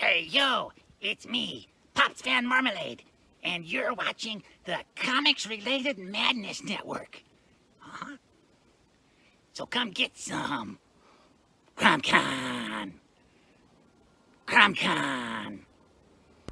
Hey, yo, it's me, Pops Van Marmalade, and you're watching the Comics-Related Madness Network. Huh? So come get some. CromCon. CromCon.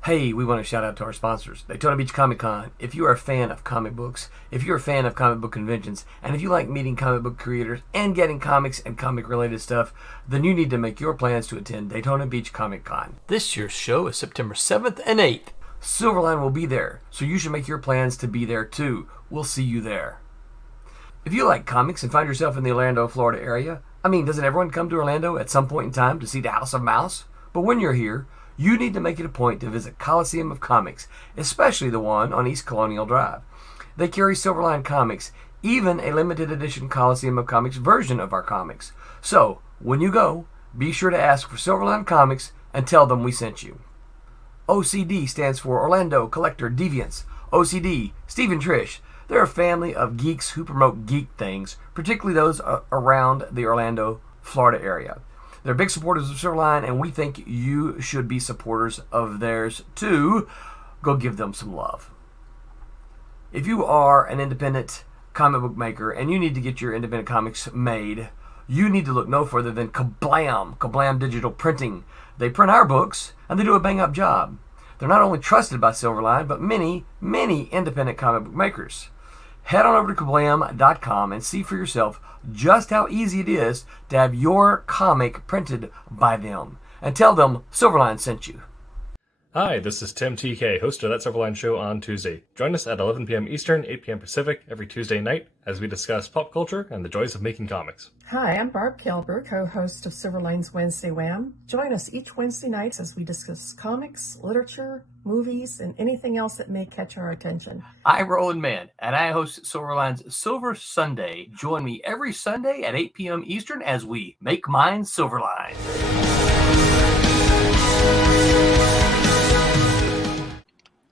Hey, we want to shout out to our sponsors, Daytona Beach Comic Con. If you are a fan of comic books, if you're a fan of comic book conventions, and if you like meeting comic book creators and getting comics and comic-related stuff, then you need to make your plans to attend Daytona Beach Comic Con. This year's show is September 7th and 8th. Silverline will be there, so you should make your plans to be there too. We'll see you there. If you like comics and find yourself in the Orlando, Florida area, doesn't everyone come to Orlando at some point in time to see the House of Mouse? But when you're here, you need to make it a point to visit Coliseum of Comics, especially the one on East Colonial Drive. They carry Silverline Comics, even a limited edition Coliseum of Comics version of our comics. So, when you go, be sure to ask for Silverline Comics and tell them we sent you. OCD stands for Orlando Collector Deviants. OCD, Steve and Trish, they're a family of geeks who promote geek things, particularly those around the Orlando, Florida area. They're big supporters of Silverline, and we think you should be supporters of theirs too. Go give them some love. If you are an independent comic book maker and you need to get your independent comics made, you need to look no further than Kablam Digital Printing. They print our books, and they do a bang-up job. They're not only trusted by Silverline, but many, many independent comic book makers. Head on over to kablam.com and see for yourself just how easy it is to have your comic printed by them. And tell them Silverline sent you. Hi, this is Tim TK, host of That Silverline Show on Tuesday. Join us at 11 p.m. Eastern, 8 p.m. Pacific every Tuesday night as we discuss pop culture and the joys of making comics. Hi, I'm Barb Kilber, co-host of Silverline's Wednesday Wham. Join us each Wednesday night as we discuss comics, literature, movies, and anything else that may catch our attention. I'm Roland Mann, and I host Silverline's Silver Sunday. Join me every Sunday at 8 p.m. Eastern as we make mine Silverline.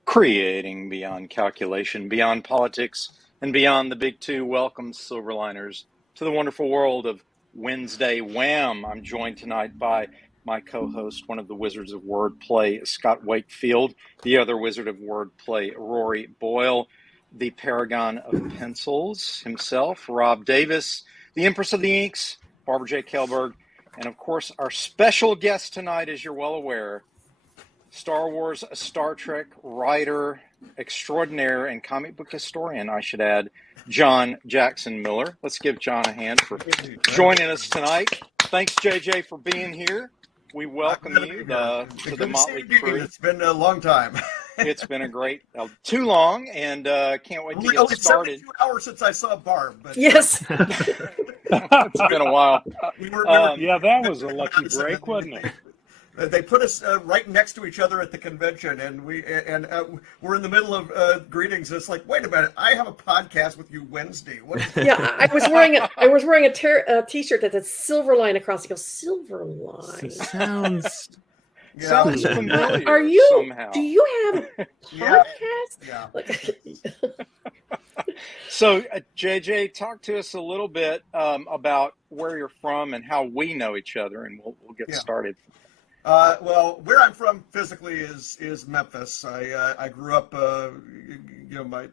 Creating beyond calculation, beyond politics, and beyond the big two welcomes Silverliners to the wonderful world of Wednesday Wham. I'm joined tonight by my co-host, one of the Wizards of Wordplay, Scott Wakefield, the other Wizard of Wordplay, Rory Boyle, the Paragon of Pencils himself, Rob Davis, the Empress of the Inks, Barbara J. Kelberg, and of course our special guest tonight, as you're well aware, Star Wars, Star Trek writer extraordinaire and comic book historian, I should add, John Jackson Miller. Let's give John a hand for joining us tonight. Thanks, JJ, for being here. We welcome you to the Motley Crew. It's been a long time. It's been a great, too long, and can't wait to get started. 72 hours since I saw Barb. But, yes. It's been a while. Yeah, that was a lucky break, wasn't it? They put us right next to each other at the convention, and we're in the middle of greetings. It's like, wait a minute, I have a podcast with you Wednesday. Yeah, I was wearing a T-shirt that said Silverline across. It goes Silverline. Sounds familiar. Are you? Somehow. Do you have a podcast? Yeah. So, JJ, talk to us a little bit about where you're from and how we know each other, and we'll get started. Well, where I'm from physically is Memphis. I grew up, my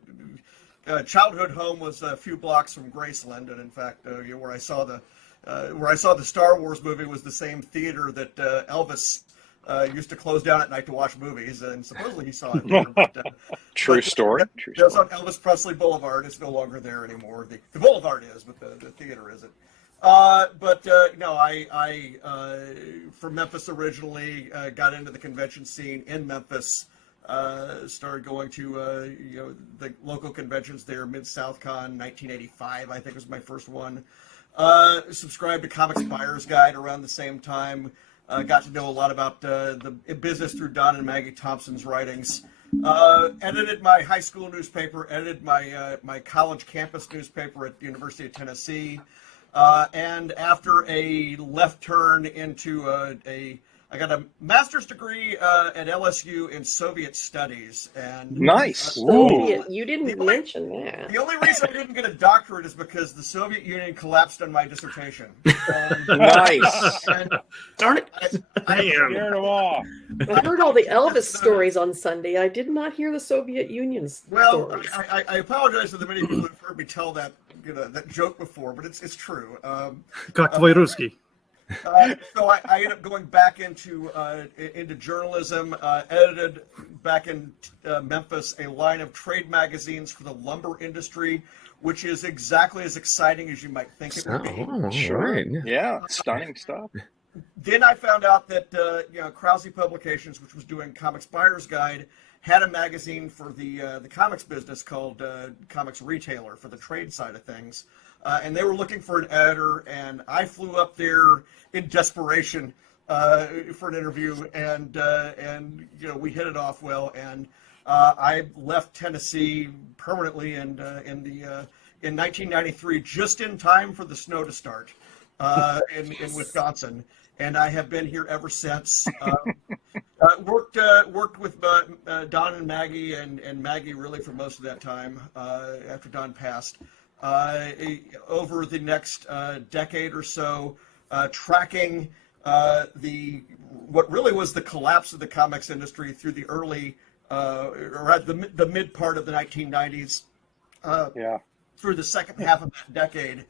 childhood home was a few blocks from Graceland, and in fact, where I saw the Star Wars movie was the same theater that Elvis used to close down at night to watch movies, and supposedly he saw it there. True story. It was on Elvis Presley Boulevard. It's no longer there anymore. The boulevard is, but the theater isn't. I from Memphis originally, got into the convention scene in Memphis, started going to, the local conventions there, Mid-South Con, 1985, I think was my first one. Subscribed to Comics Buyer's Guide around the same time. Got to know a lot about the business through Don and Maggie Thompson's writings. Edited my high school newspaper, edited my college campus newspaper at the University of Tennessee. And after a left turn into a I got a master's degree at LSU in Soviet studies. And Nice. Soviet, you didn't mention that. the only reason I didn't get a doctorate is because the Soviet Union collapsed on my dissertation. Nice. Darn it! Scared them off. I heard all the Elvis stories on Sunday. I did not hear the Soviet Union's stories. I apologize to the many people who've heard me tell that that joke before, but it's true. Как твой русский? So I ended up going back into journalism, edited back in Memphis a line of trade magazines for the lumber industry, which is exactly as exciting as you might think it would be. Sure. Yeah, stunning stuff. Then I found out that Krause Publications, which was doing Comics Buyer's Guide, had a magazine for the comics business called Comics Retailer for the trade side of things. And they were looking for an editor, and I flew up there in desperation for an interview, and we hit it off well. And I left Tennessee permanently in 1993, just in time for the snow to start in Wisconsin, and I have been here ever since. Worked with Don and Maggie, and Maggie really for most of that time after Don passed. Over the next decade or so, tracking what really was the collapse of the comics industry through the early, or at the mid part of the 1990s, through the second half of that decade.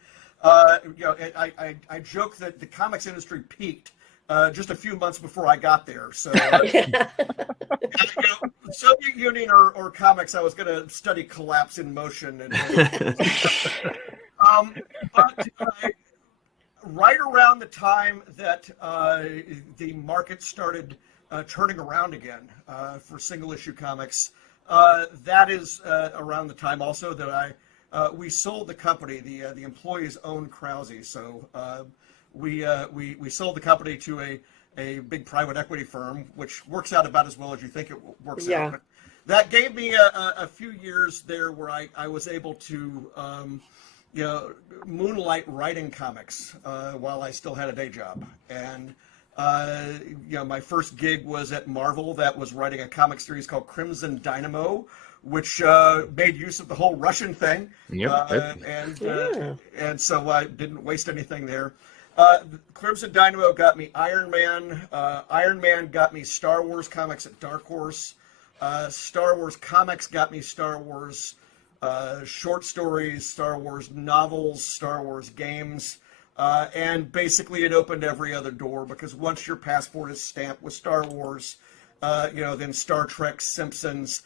I joke that the comics industry peaked just a few months before I got there. So, Soviet Union or comics, I was going to study collapse in motion. But right around the time that the market started turning around again for single issue comics, that is around the time also that we sold the company. The employees owned Krause, so we sold the company to a big private equity firm, which works out about as well as you think it works out. But that gave me a few years there where I was able to moonlight writing comics while I still had a day job. And my first gig was at Marvel. That was writing a comic series called Crimson Dynamo, which made use of the whole Russian thing. And so I didn't waste anything there. Crimson Dynamo got me Iron Man. Iron Man got me Star Wars comics at Dark Horse. Star Wars comics got me Star Wars short stories, Star Wars novels, Star Wars games. And basically it opened every other door, because once your passport is stamped with Star Wars, then Star Trek, Simpsons,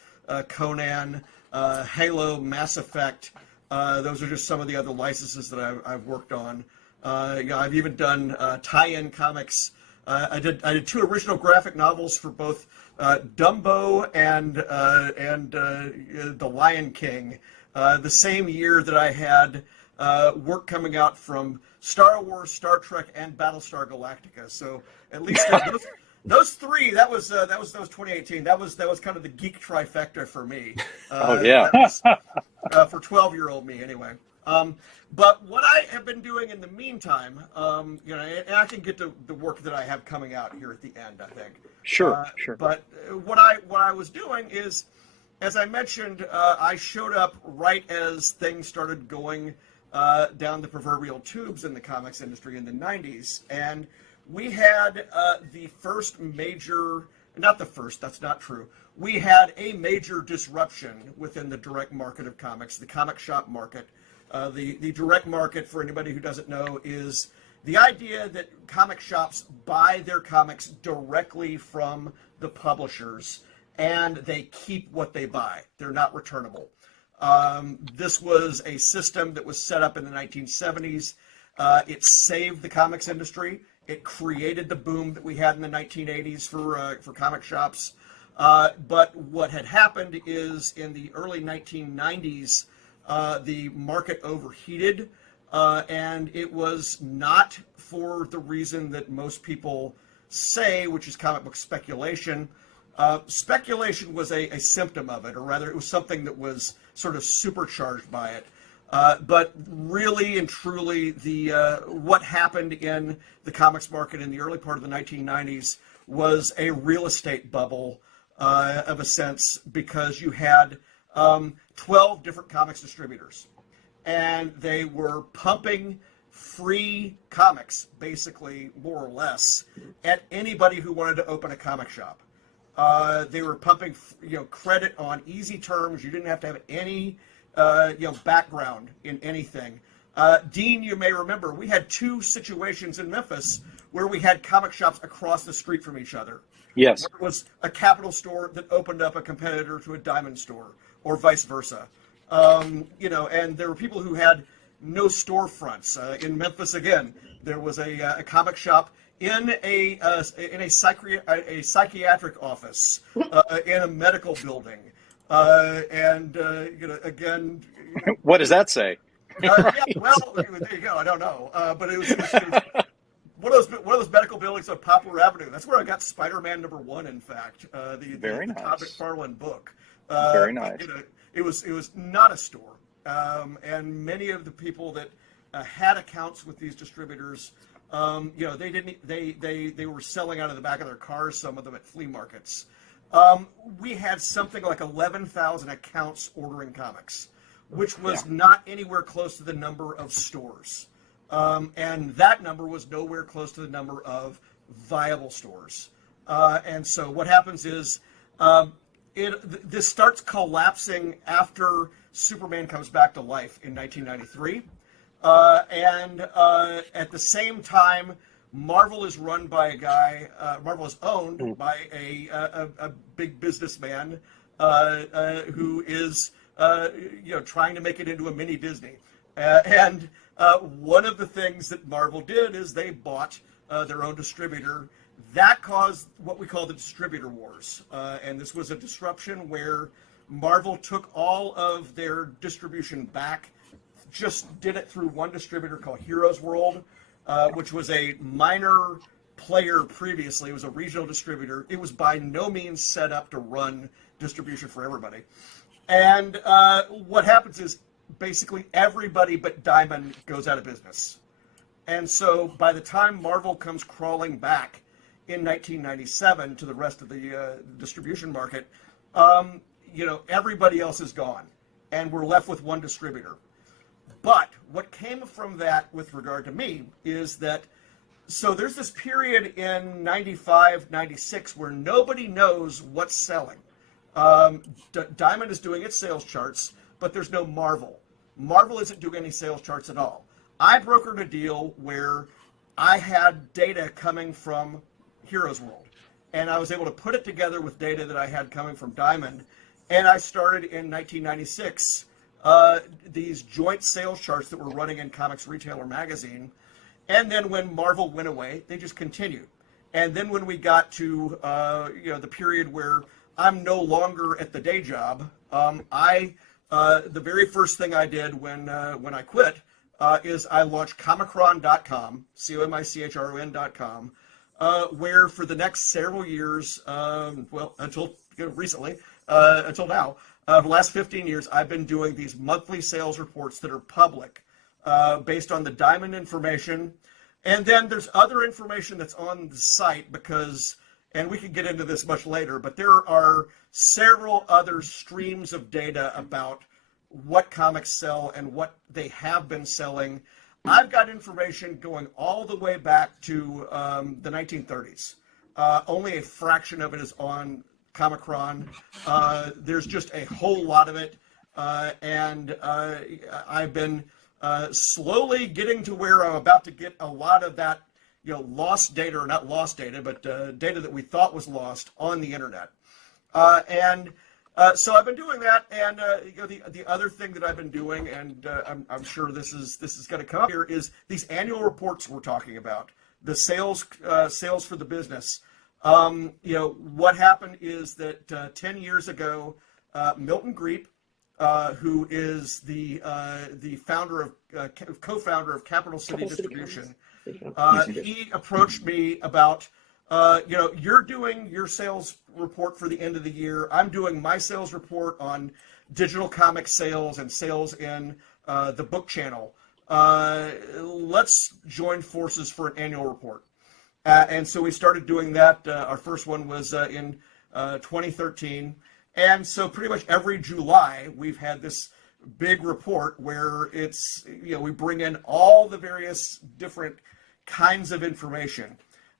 Conan, Halo, Mass Effect. Those are just some of the other licenses that I've worked on. I've even done tie-in comics. I did 2 original graphic novels for both Dumbo and The Lion King. The same year that I had work coming out from Star Wars, Star Trek, and Battlestar Galactica. So at least those 3. That was 2018. That was kind of the geek trifecta for me. For 12-year-old me, anyway. But what I have been doing in the meantime, and I can get to the work that I have coming out here at the end, I think. Sure. But what I was doing is, as I mentioned, I showed up right as things started going down the proverbial tubes in the comics industry in the 90s. And we had the first major, not the first, that's not true. We had a major disruption within the direct market of comics, the comic shop market. The direct market, for anybody who doesn't know, is the idea that comic shops buy their comics directly from the publishers, and they keep what they buy. They're not returnable. This was a system that was set up in the 1970s. It saved the comics industry. It created the boom that we had in the 1980s for comic shops. But what had happened is, in the early 1990s, the market overheated, and it was not for the reason that most people say, which is comic book speculation. Speculation was a symptom of it, or rather it was something that was sort of supercharged by it. But really and truly, what happened in the comics market in the early part of the 1990s was a real estate bubble of a sense, because you had 12 different comics distributors, and they were pumping free comics, basically, more or less, at anybody who wanted to open a comic shop. They were pumping, credit on easy terms. You didn't have to have any, background in anything. Dean, you may remember, we had 2 situations in Memphis where we had comic shops across the street from each other. Yes. It was a Capital store that opened up a competitor to a Diamond store, or vice versa. And there were people who had no storefronts. In Memphis, again, there was a comic shop in a psychiatric office, in a medical building, again. What does that say? There you go. I don't know, but it was one of those medical buildings on Poplar Avenue. That's where I got Spider-Man #1. In fact, the Todd McFarlane book. Very nice. It was not a store, and many of the people that had accounts with these distributors, they were selling out of the back of their cars. Some of them at flea markets. We had something like 11,000 accounts ordering comics, which was not anywhere close to the number of stores. And that number was nowhere close to the number of viable stores. And so what happens is this starts collapsing after Superman comes back to life in 1993. At the same time, Marvel is run by a guy, Marvel is owned by a big businessman who is trying to make it into a mini Disney. One of the things that Marvel did is they bought their own distributor. That caused what we call the distributor wars. And this was a disruption where Marvel took all of their distribution back, just did it through one distributor called Heroes World, which was a minor player previously. It was a regional distributor. It was by no means set up to run distribution for everybody. And what happens is basically everybody but Diamond goes out of business. And so by the time Marvel comes crawling back in 1997 to the rest of the distribution market, everybody else is gone. And we're left with one distributor. But what came from that with regard to me is that, so there's this period in 95, 96 where nobody knows what's selling. Diamond is doing its sales charts, but there's no Marvel. Marvel isn't doing any sales charts at all. I brokered a deal where I had data coming from Heroes World, and I was able to put it together with data that I had coming from Diamond, and I started in 1996 these joint sales charts that were running in Comics Retailer magazine. And then when Marvel went away, they just continued. And then when we got to the period where I'm no longer at the day job, the very first thing I did when I quit is I launched Comicron.com, COMICHRON.com, where for the next several years, until recently, until now, the last 15 years, I've been doing these monthly sales reports that are public, based on the Diamond information. And then there's other information that's on the site because, and we can get into this much later, but there are several other streams of data about what comics sell and what they have been selling. I've got information going all the way back to the 1930s. Only a fraction of it is on Comicron. There's just a whole lot of it. And I've been slowly getting to where I'm about to get a lot of that, lost data, or not lost data, but data that we thought was lost on the internet. So I've been doing that, and the other thing that I've been doing, and I'm sure this is going to come up here, is these annual reports we're talking about, the sales for the business. What happened is that 10 years ago, Milton Greep, who is the founder of co-founder of Capital City Distribution, he approached me about, you're doing your sales report for the end of the year. I'm doing my sales report on digital comic sales and sales in the book channel. Let's join forces for an annual report. And so we started doing that. Our first one was in 2013. And so pretty much every July, we've had this big report where it's, we bring in all the various different kinds of information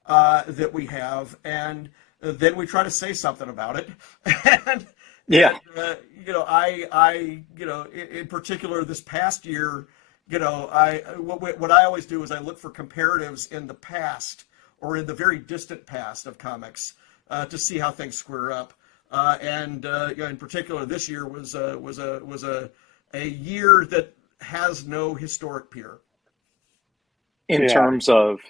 that we have, and then we try to say something about it. And, yeah, in particular this past year, what I always do is I look for comparatives in the past or in the very distant past of comics to see how things square up. And in particular, this year was a year that has no historic peer in terms of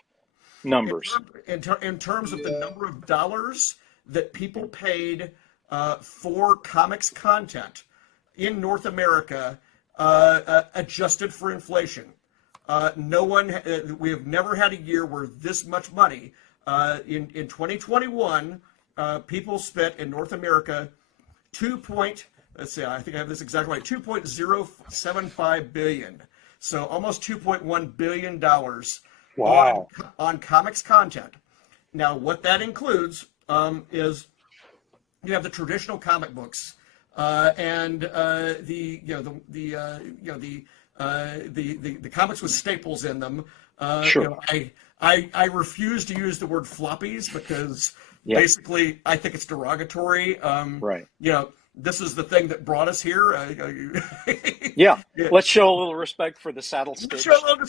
numbers. In terms of the number of dollars that people paid for comics content in North America, adjusted for inflation. We have never had a year where this much money. In 2021, people spent in North America let's see, I think I have this exactly right, $2.075 billion. So almost $2.1 billion on comics content. Now, what that includes is you have the traditional comic books and the comics with staples in them. Sure. I refuse to use the word floppies because basically I think it's derogatory. Right. This is the thing that brought us here. Let's show a little respect for the saddle stitch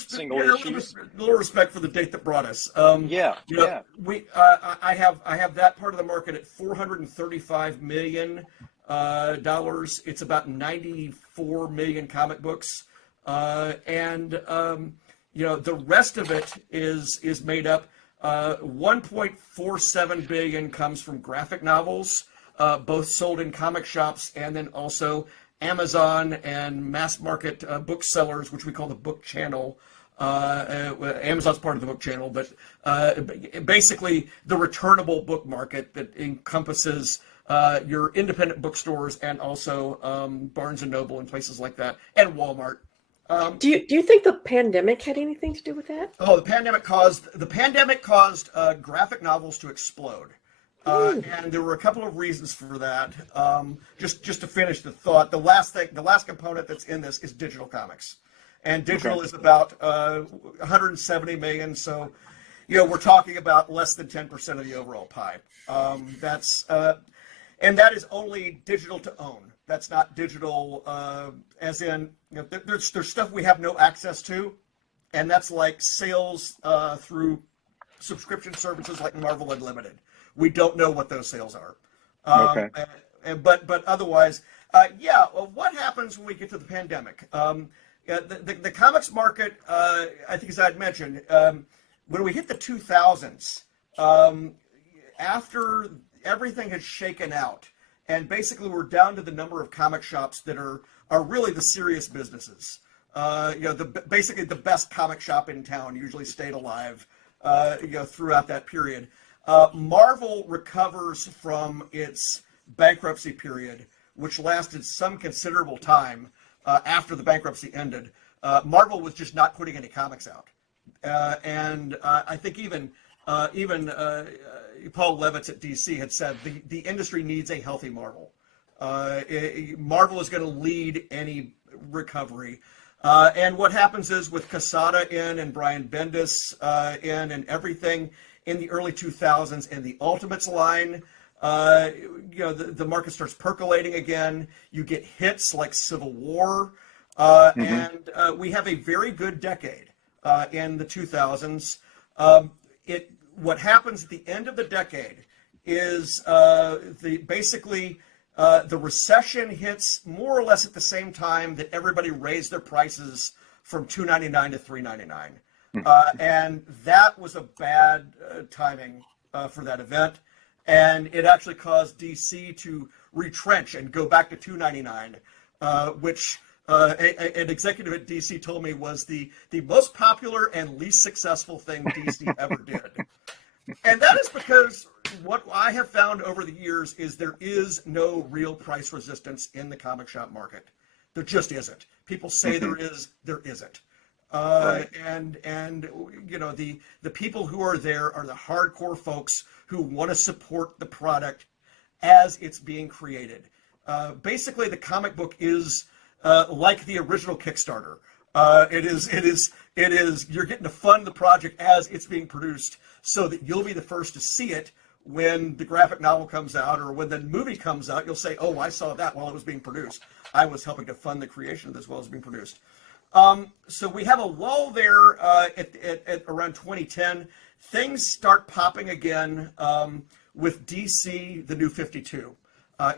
single issues. A little respect for the date that brought us. I have that part of the market at $435 million. It's about 94 million comic books, and the rest of it is made up. 1.47 billion comes from graphic novels. Both sold in comic shops and then also Amazon and mass market booksellers, which we call the book channel. Amazon's part of the book channel, but basically the returnable book market that encompasses your independent bookstores and also Barnes and Noble and places like that, and Walmart. Do you think the pandemic had anything to do with that? Oh, the pandemic caused graphic novels to explode. And there were a couple of reasons for that. Just to finish the thought, the last component that's in this is digital comics, and digital is about 170 million. So, we're talking about less than 10% of the overall pie. And that is only digital to own. That's not digital as in there's stuff we have no access to, and that's like sales through subscription services like Marvel Unlimited. We don't know what those sales are. But otherwise, what happens when we get to the pandemic? The comics market, I think as I had mentioned, when we hit the 2000s, after everything had shaken out, and basically we're down to the number of comic shops that are really the serious businesses. Basically the best comic shop in town usually stayed alive, throughout that period. Marvel recovers from its bankruptcy period, which lasted some considerable time after the bankruptcy ended. Marvel was just not putting any comics out, and I think even Paul Levitz at DC had said the industry needs a healthy Marvel. Marvel is going to lead any recovery. And what happens is with Quesada in and Brian Bendis in and everything in the early 2000s and the Ultimates line, the market starts percolating again. You get hits like Civil War, and we have a very good decade in the 2000s. What happens at the end of the decade is the recession hits more or less at the same time that everybody raised their prices from $2.99 to $3.99. And that was a bad timing for that event. And it actually caused DC to retrench and go back to $2.99, which an executive at DC told me was the most popular and least successful thing DC ever did. And that is because what I have found over the years is there is no real price resistance in the comic shop market. There just isn't. People say there is, there isn't. Right. And you know, the people who are there are the hardcore folks who want to support the product as it's being created. Basically, the comic book is like the original Kickstarter. It is. You're getting to fund the project as it's being produced, so that you'll be the first to see it when the graphic novel comes out, or when the movie comes out. You'll say, "Oh, I saw that while it was being produced. I was helping to fund the creation of this while it was being produced." So we have a lull there at around 2010. Things start popping again with DC, the New 52,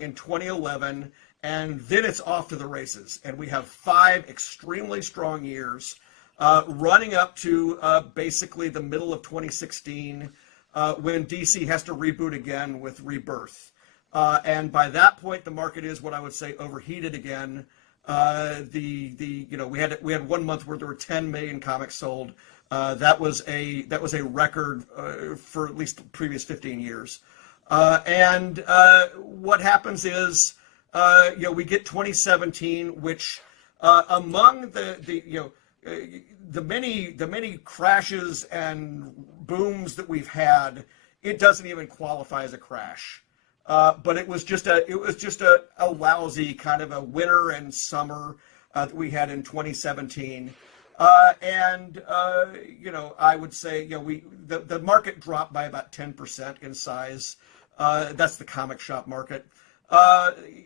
in 2011, and then it's off to the races. And we have 5 extremely strong years, running up to basically the middle of 2016, when DC has to reboot again with Rebirth. And by that point, the market is what I would say overheated again. You know, we had 1 month where there were 10 million comics sold. That was a record for at least the previous 15 years. And what happens is, you know, we get 2017, which among the many crashes and booms that we've had, it doesn't even qualify as a crash. But it was just a lousy kind of a winter and summer that we had in 2017. You know, I would say, you know, the market dropped by about 10% in size. That's the comic shop market,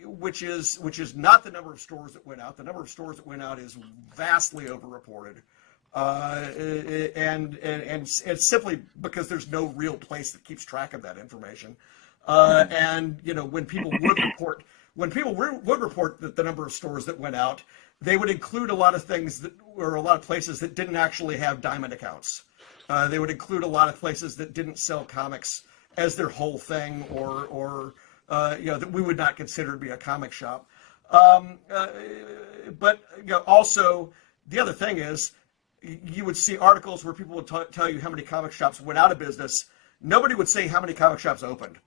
which is not the number of stores that went out. The number of stores that went out is vastly overreported. And it's simply because there's no real place that keeps track of that information. And you know, when people would report that the number of stores that went out, they would include a lot of things that were a lot of places that didn't actually have diamond accounts. They would include a lot of places that didn't sell comics as their whole thing, or you know, that we would not consider to be a comic shop. But you know, also the other thing is, you would see articles where people would tell you how many comic shops went out of business. Nobody would say how many comic shops opened.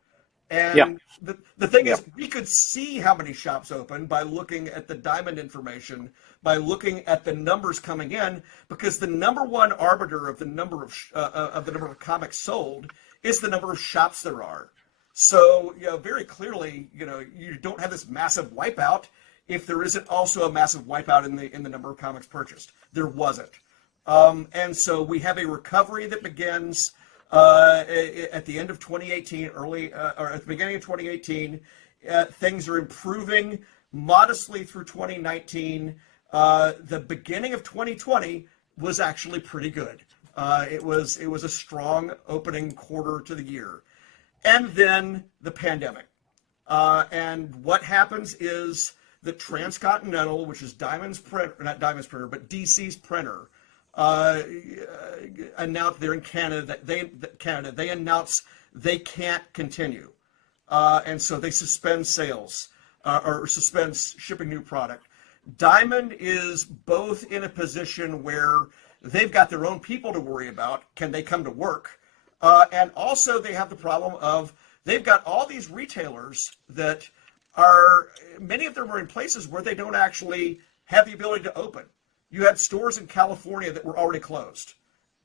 And the thing is, we could see how many shops opened by looking at the diamond information, by looking at the numbers coming in, because the number one arbiter of the number of comics sold is the number of shops there are. So, you know, very clearly, you know, you don't have this massive wipeout if there isn't also a massive wipeout in the number of comics purchased. There wasn't. And so we have a recovery that begins at the end of 2018, or at the beginning of 2018. Things are improving modestly through 2019. The beginning of 2020 was actually pretty good. It was a strong opening quarter to the year. And then the pandemic. And what happens is that Transcontinental, which is Diamond's printer, not Diamond's printer, but DC's printer, announced they're in Canada. They announce they can't continue, and so they suspend sales or suspend shipping new product. Diamond is both in a position where they've got their own people to worry about. Can they come to work? And also they have the problem of they've got all these retailers that are, many of them are in places where they don't actually have the ability to open. You had stores in California that were already closed,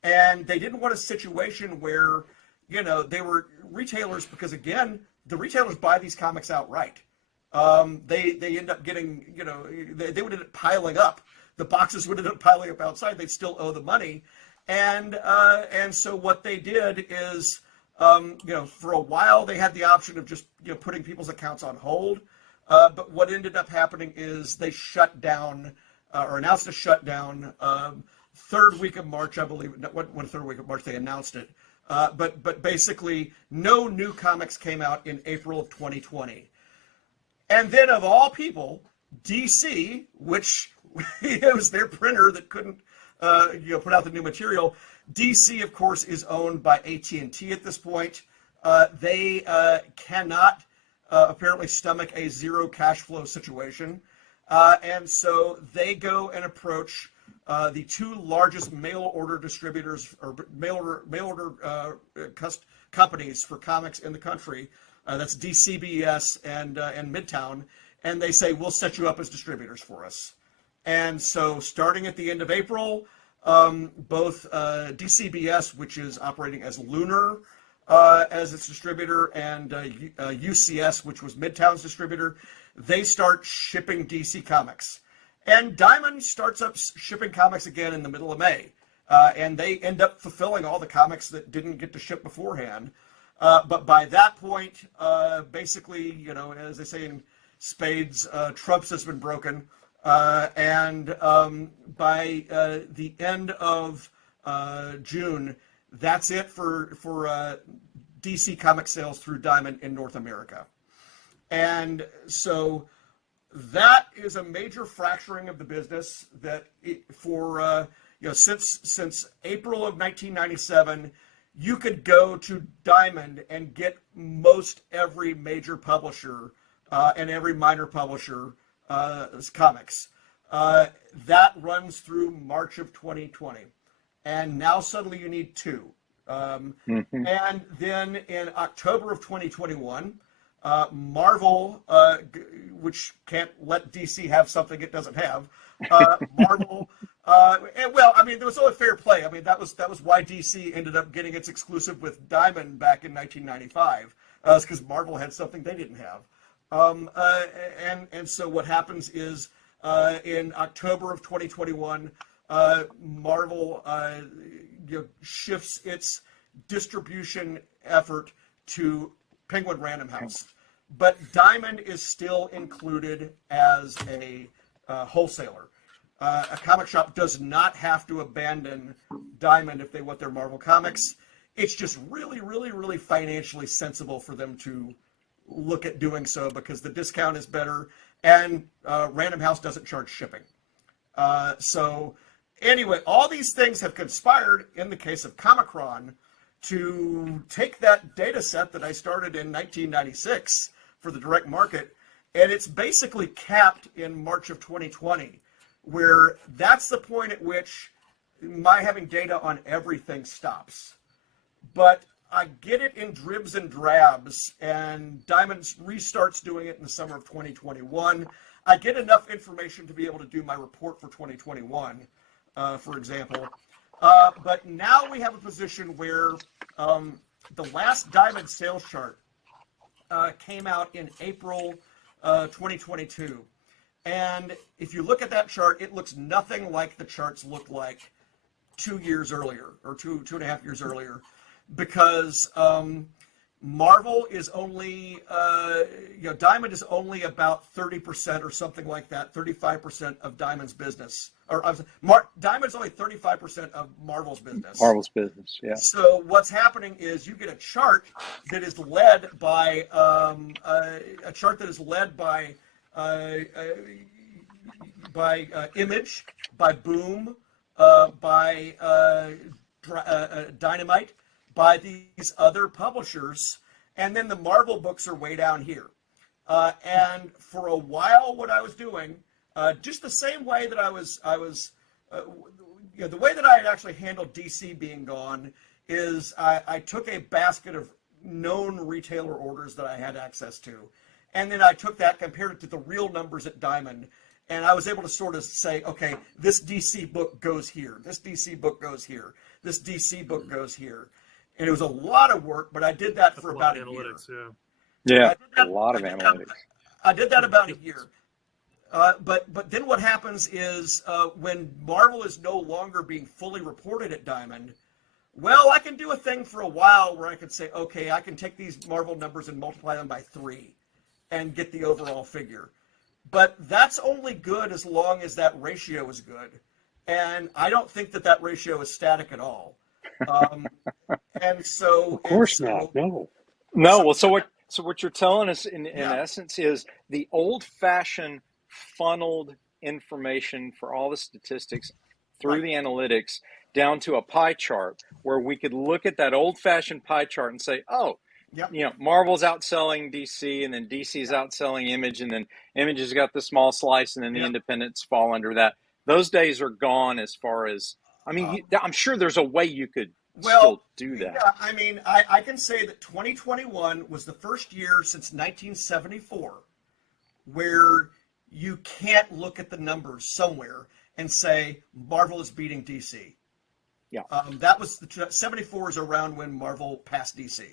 and they didn't want a situation where, you know, they were retailers, because again, the retailers buy these comics outright. They end up getting, you know, they would end up piling up. The boxes would end up piling up outside. They'd still owe the money. And so what they did is, you know, for a while they had the option of just, you know, putting people's accounts on hold. But what ended up happening is they shut down, or announced a shutdown, third week of March, I believe. When third week of March they announced it. But basically, no new comics came out in April of 2020. And then, of all people, DC, which it was their printer that couldn't, you know, put out the new material. DC, of course, is owned by AT&T at this point. They cannot apparently stomach a zero cash flow situation. And so they go and approach the two largest mail order distributors, or mail order companies for comics in the country. That's DCBS and Midtown. And they say, we'll set you up as distributors for us. And so starting at the end of April, both DCBS, which is operating as Lunar as its distributor, and UCS, which was Midtown's distributor, they start shipping DC Comics. And Diamond starts up shipping comics again in the middle of May. And they end up fulfilling all the comics that didn't get to ship beforehand. But by that point, basically, you know, as they say in spades, Trump's has been broken. And by the end of June, that's it for DC comic sales through Diamond in North America. And so that is a major fracturing of the business that since April of 1997, you could go to Diamond and get most every major publisher and every minor publisher comics. That runs through March of 2020. And now suddenly you need two. And then in October of 2021, Marvel, which can't let DC have something it doesn't have, Marvel, well, I mean, there was only fair play. I mean, that was why DC ended up getting its exclusive with Diamond back in 1995, because Marvel had something they didn't have. And so what happens is in October of 2021, Marvel shifts its distribution effort to Penguin Random House, but Diamond is still included as a wholesaler. A comic shop does not have to abandon Diamond if they want their Marvel comics. It's just really, really, really financially sensible for them to look at doing so because the discount is better and Random House doesn't charge shipping. So anyway, all these things have conspired in the case of Comicron to take that data set that I started in 1996 for the direct market, and it's basically capped in March of 2020, where that's the point at which my having data on everything stops. But I get it in dribs and drabs, and Diamond restarts doing it in the summer of 2021. I get enough information to be able to do my report for 2021, for example. But now we have a position where the last Diamond sales chart came out in April 2022. And if you look at that chart, it looks nothing like the charts looked like 2 years earlier, or two and a half years earlier, because Marvel is only, Diamond is only about 30% or something like that, 35% of Diamond's business. Diamond's only 35% of Marvel's business. Marvel's business, yeah. So what's happening is you get a chart that is led by Image, by Boom, by Dynamite, by these other publishers, and then the Marvel books are way down here. And for a while, what I was doing, just the same way that I was, the way that I had actually handled DC being gone is I took a basket of known retailer orders that I had access to, and then I took that, compared it to the real numbers at Diamond, and I was able to sort of say, okay, this DC book goes here, this DC book goes here, this DC book goes here. And it was a lot of work, but I did that for about a year. Yeah, a lot of analytics. I did that about a year. But then what happens is when Marvel is no longer being fully reported at Diamond, well, I can do a thing for a while where I can say, okay, I can take these Marvel numbers and multiply them by 3 and get the overall figure. But that's only good as long as that ratio is good. And I don't think that ratio is static at all. And so, of course not. No. Well, so what you're telling us in essence is the old-fashioned funneled information for all the statistics through the analytics down to a pie chart, where we could look at that old-fashioned pie chart and say, oh, Marvel's outselling DC, and then DC's outselling Image, and then Image has got the small slice, and then the independents fall under that. Those days are gone as far as, I mean, I'm sure there's a way you could still do that. Yeah, I mean, I can say that 2021 was the first year since 1974 where you can't look at the numbers somewhere and say Marvel is beating DC. Yeah. That was 74 is around when Marvel passed DC.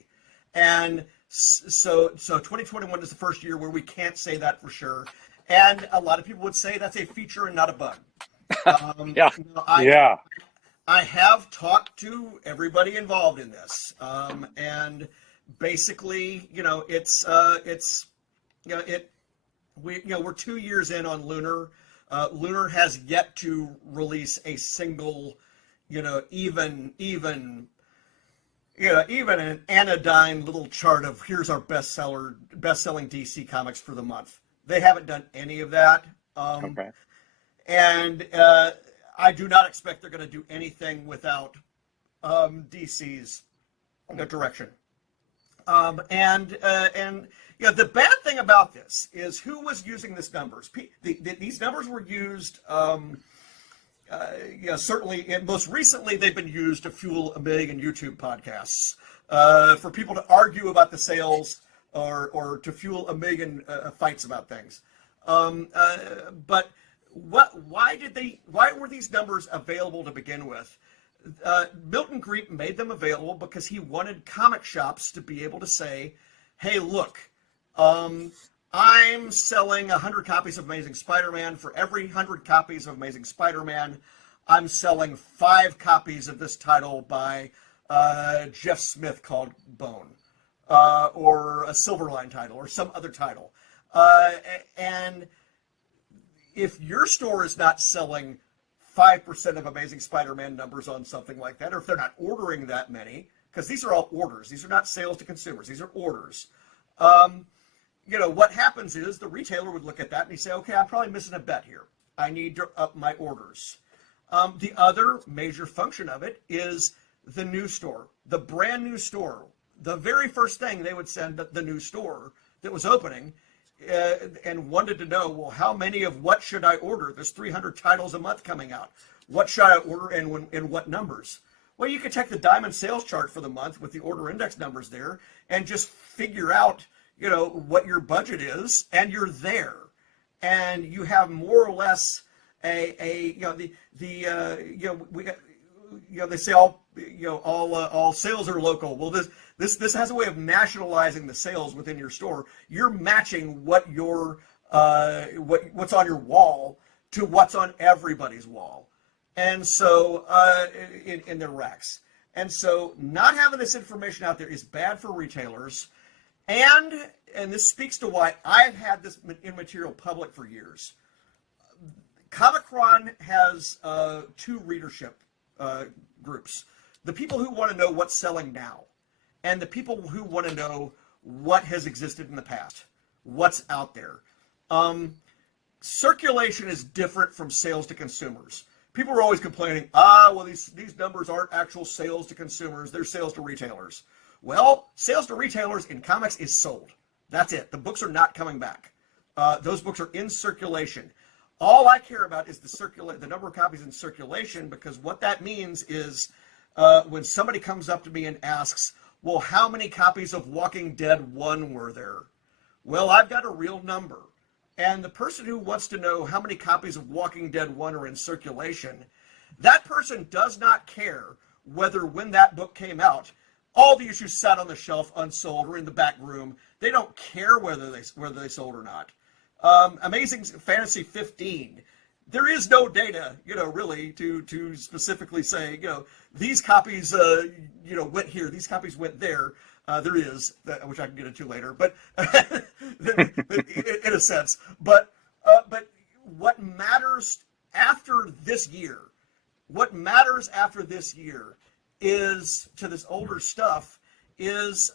And so 2021 is the first year where we can't say that for sure. And a lot of people would say that's a feature and not a bug. Yeah. I have talked to everybody involved in this, and basically, we're 2 years in on Lunar. Lunar has yet to release a single, even an anodyne little chart of here's our best-selling DC comics for the month. They haven't done any of that. Okay. And I do not expect they're going to do anything without DC's direction. The bad thing about this is who was using these numbers. These numbers were used, certainly, and most recently they've been used to fuel a million YouTube podcasts for people to argue about the sales or to fuel a million fights about things. But why were these numbers available to begin with? Milton Greep made them available because he wanted comic shops to be able to say, hey, look, I'm selling 100 copies of Amazing Spider-Man. For every 100 copies of Amazing Spider-Man, I'm selling 5 copies of this title by Jeff Smith called Bone, or a Silverline title, or some other title. And if your store is not selling 5% of Amazing Spider-Man numbers on something like that, or if they're not ordering that many, because these are all orders. These are not sales to consumers. These are orders. What happens is the retailer would look at that and he'd say, okay, I'm probably missing a bet here. I need to up my orders. The other major function of it is the new store, the brand new store. The very first thing they would send the new store that was opening and wanted to know, well, how many of what should I order? There's 300 titles a month coming out. What should I order and in what numbers? Well, you could take the diamond sales chart for the month with the order index numbers there and just figure out, what your budget is, and you're there. And you have more or less they say all sales are local. Well, this has a way of nationalizing the sales within your store. You're matching what your what's on your wall to what's on everybody's wall, and so in their racks. And so not having this information out there is bad for retailers, and this speaks to why I've had this in material public for years. Comicron has 2 readership groups: the people who want to know what's selling now, and the people who want to know what has existed in the past, what's out there. Circulation is different from sales to consumers. People are always complaining, well, these numbers aren't actual sales to consumers, they're sales to retailers. Well, sales to retailers in comics is sold. That's it. The books are not coming back. Those books are in circulation. All I care about is the number of copies in circulation, because what that means is when somebody comes up to me and asks, well, how many copies of Walking Dead 1 were there? Well, I've got a real number. And the person who wants to know how many copies of Walking Dead 1 are in circulation, that person does not care whether when that book came out, all the issues sat on the shelf unsold or in the back room. They don't care whether they sold or not. Amazing Fantasy 15, there is no data, really to specifically say, these copies, went here, these copies went there. There is, which I can get into later, but in a sense. But what matters after this year, is to this older stuff is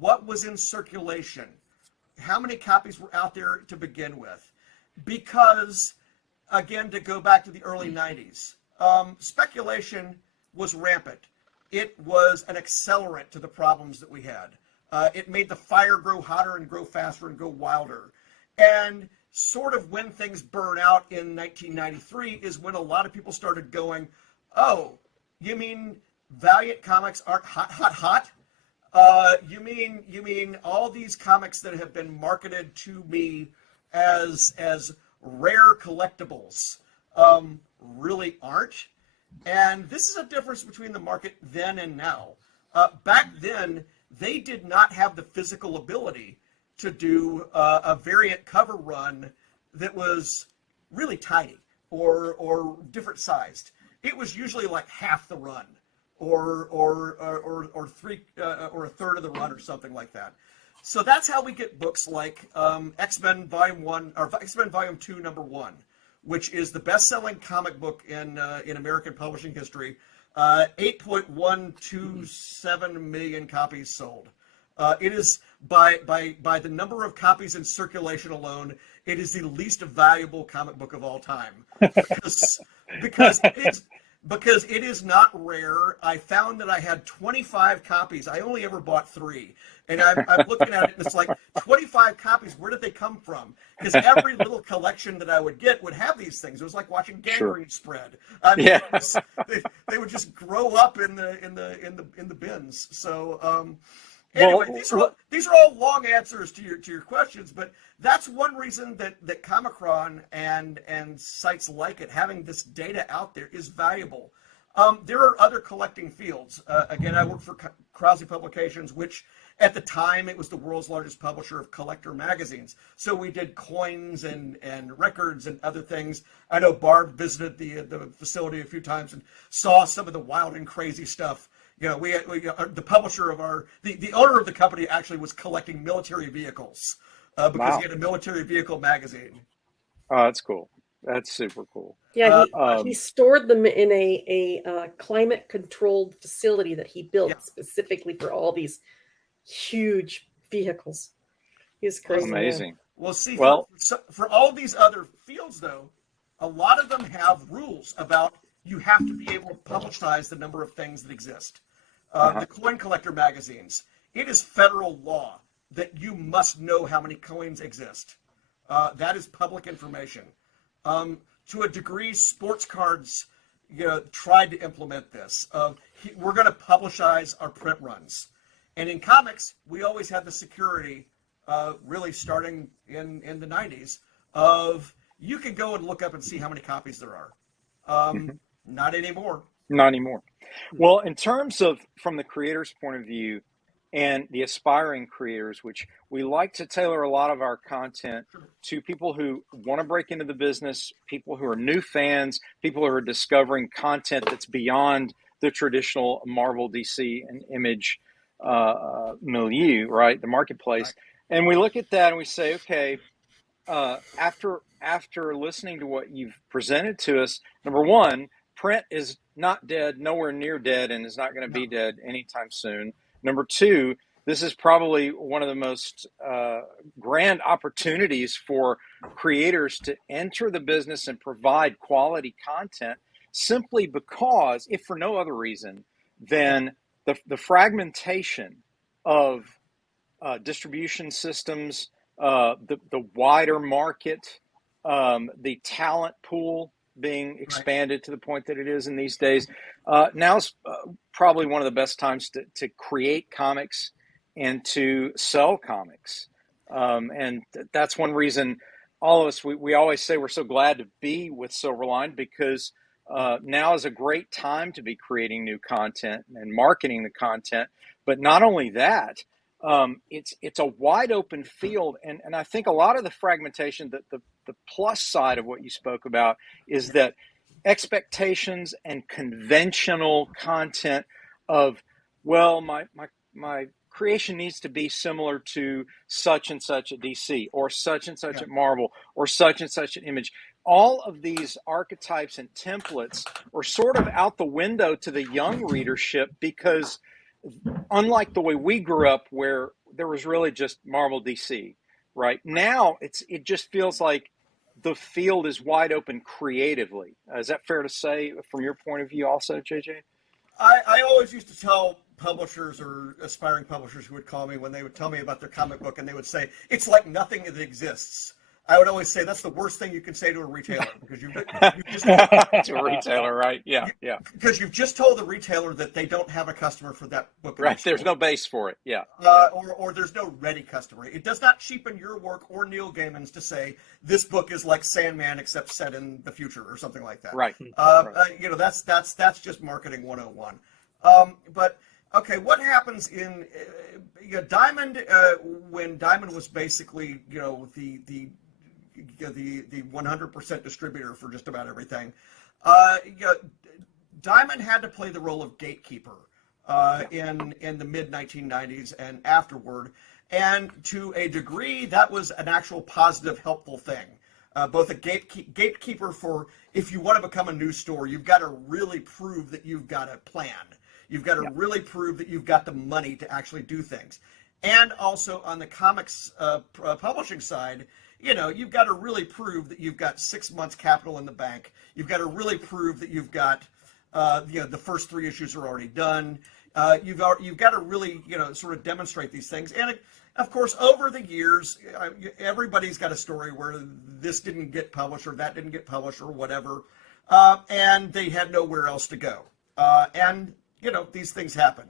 what was in circulation. How many copies were out there to begin with? Because, again, to go back to the early 90s, speculation was rampant. It was an accelerant to the problems that we had. It made the fire grow hotter and grow faster and go wilder. And sort of when things burn out in 1993 is when a lot of people started going, oh, you mean Valiant comics aren't hot? You mean all these comics that have been marketed to me as rare collectibles really aren't. And this is a difference between the market then and now. Back then, they did not have the physical ability to do a variant cover run that was really tiny or different sized. It was usually like half the run, or three or a third of the run, or something like that. So that's how we get books like X-Men Volume 1 or X-Men Volume 2 Number 1, which is the best-selling comic book in American publishing history. 8.127 million copies sold. It is by the number of copies in circulation alone, it is the least valuable comic book of all time because it is not rare. I found that I had 25 copies. I only ever bought 3. And I'm looking at it, and it's like 25 copies. Where did they come from? Because every little collection that I would get would have these things. It was like watching gangrene spread. I mean, they would just grow up in the bins. So anyway, these are all long answers to your questions, but that's one reason that Comicron and sites like it, having this data out there, is valuable. There are other collecting fields. Again, I work for Krause Publications, which at the time it was the world's largest publisher of collector magazines. So we did coins and records and other things. I know Barb visited the facility a few times and saw some of the wild and crazy stuff. You know, we the publisher of the owner of the company actually was collecting military vehicles because he had a military vehicle magazine. Oh, that's cool. That's super cool. Yeah, he stored them in a climate-controlled facility that he built specifically for all these huge vehicles. He's crazy. Amazing. Man. Well, see, for all these other fields, though, a lot of them have rules about you have to be able to publicize the number of things that exist. The coin collector magazines, it is federal law that you must know how many coins exist. That is public information. To a degree, sports cards tried to implement this. We're going to publicize our print runs. And in comics, we always had the security, really starting in the 90s, of you can go and look up and see how many copies there are. Not anymore. Not anymore. Well, in terms of from the creator's point of view and the aspiring creators, which we like to tailor a lot of our content to people who want to break into the business, people who are new fans, people who are discovering content that's beyond the traditional Marvel, DC, and Image milieu, right? The marketplace. Right. And we look at that and we say, okay, after listening to what you've presented to us, number one, print is not dead, nowhere near dead, and is not going to be dead anytime soon. Number two, this is probably one of the most grand opportunities for creators to enter the business and provide quality content, simply because, if for no other reason, than the fragmentation of distribution systems, the wider market, the talent pool being expanded to the point that it is in these days. Now's probably one of the best times to create comics and to sell comics. And that's one reason all of us, we always say we're so glad to be with Silverline, because now is a great time to be creating new content and marketing the content. But not only that, it's a wide open field. And I think a lot of the fragmentation, the plus side of what you spoke about, is that expectations and conventional content of, well, my creation needs to be similar to such and such at DC, or such and such at Marvel, or such and such at Image. All of these archetypes and templates are sort of out the window to the young readership, because unlike the way we grew up, where there was really just Marvel, DC, right? Now it just feels like the field is wide open creatively. Is that fair to say from your point of view also, JJ? I always used to tell publishers or aspiring publishers who would call me when they would tell me about their comic book, and they would say, it's like nothing that exists. I would always say that's the worst thing you can say to a retailer, because you just To a retailer, right? Yeah, yeah. Because you've just told the retailer that they don't have a customer for that book. Right. There's no base for it. Yeah. Or there's no ready customer. It does not cheapen your work or Neil Gaiman's to say this book is like Sandman except set in the future or something like that. Right. That's just marketing 101. But okay, what happens in Diamond when Diamond was basically the 100% distributor for just about everything? Diamond had to play the role of gatekeeper in the mid 1990s and afterward, and to a degree that was an actual positive, helpful thing. Both a gatekeeper for, if you want to become a news store, you've got to really prove that you've got a plan. You've got to really prove that you've got the money to actually do things. And also on the comics publishing side, you've got to really prove that you've got 6 months capital in the bank. You've got to really prove that you've got, the first 3 issues are already done. You've got to really, sort of demonstrate these things. And of course, over the years, everybody's got a story where this didn't get published or that didn't get published or whatever, and they had nowhere else to go. And these things happen,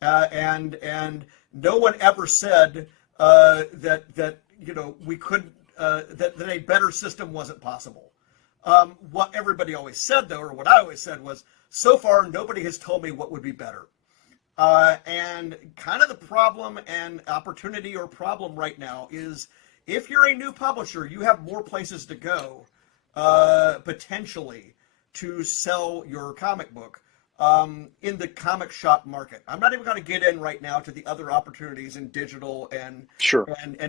and no one ever said that we couldn't, that a better system wasn't possible. What everybody always said, though, or what I always said was, so far nobody has told me what would be better. And kind of the problem and opportunity or problem right now is, if you're a new publisher, you have more places to go, potentially, to sell your comic book in the comic shop market. I'm not even going to get in right now to the other opportunities in digital and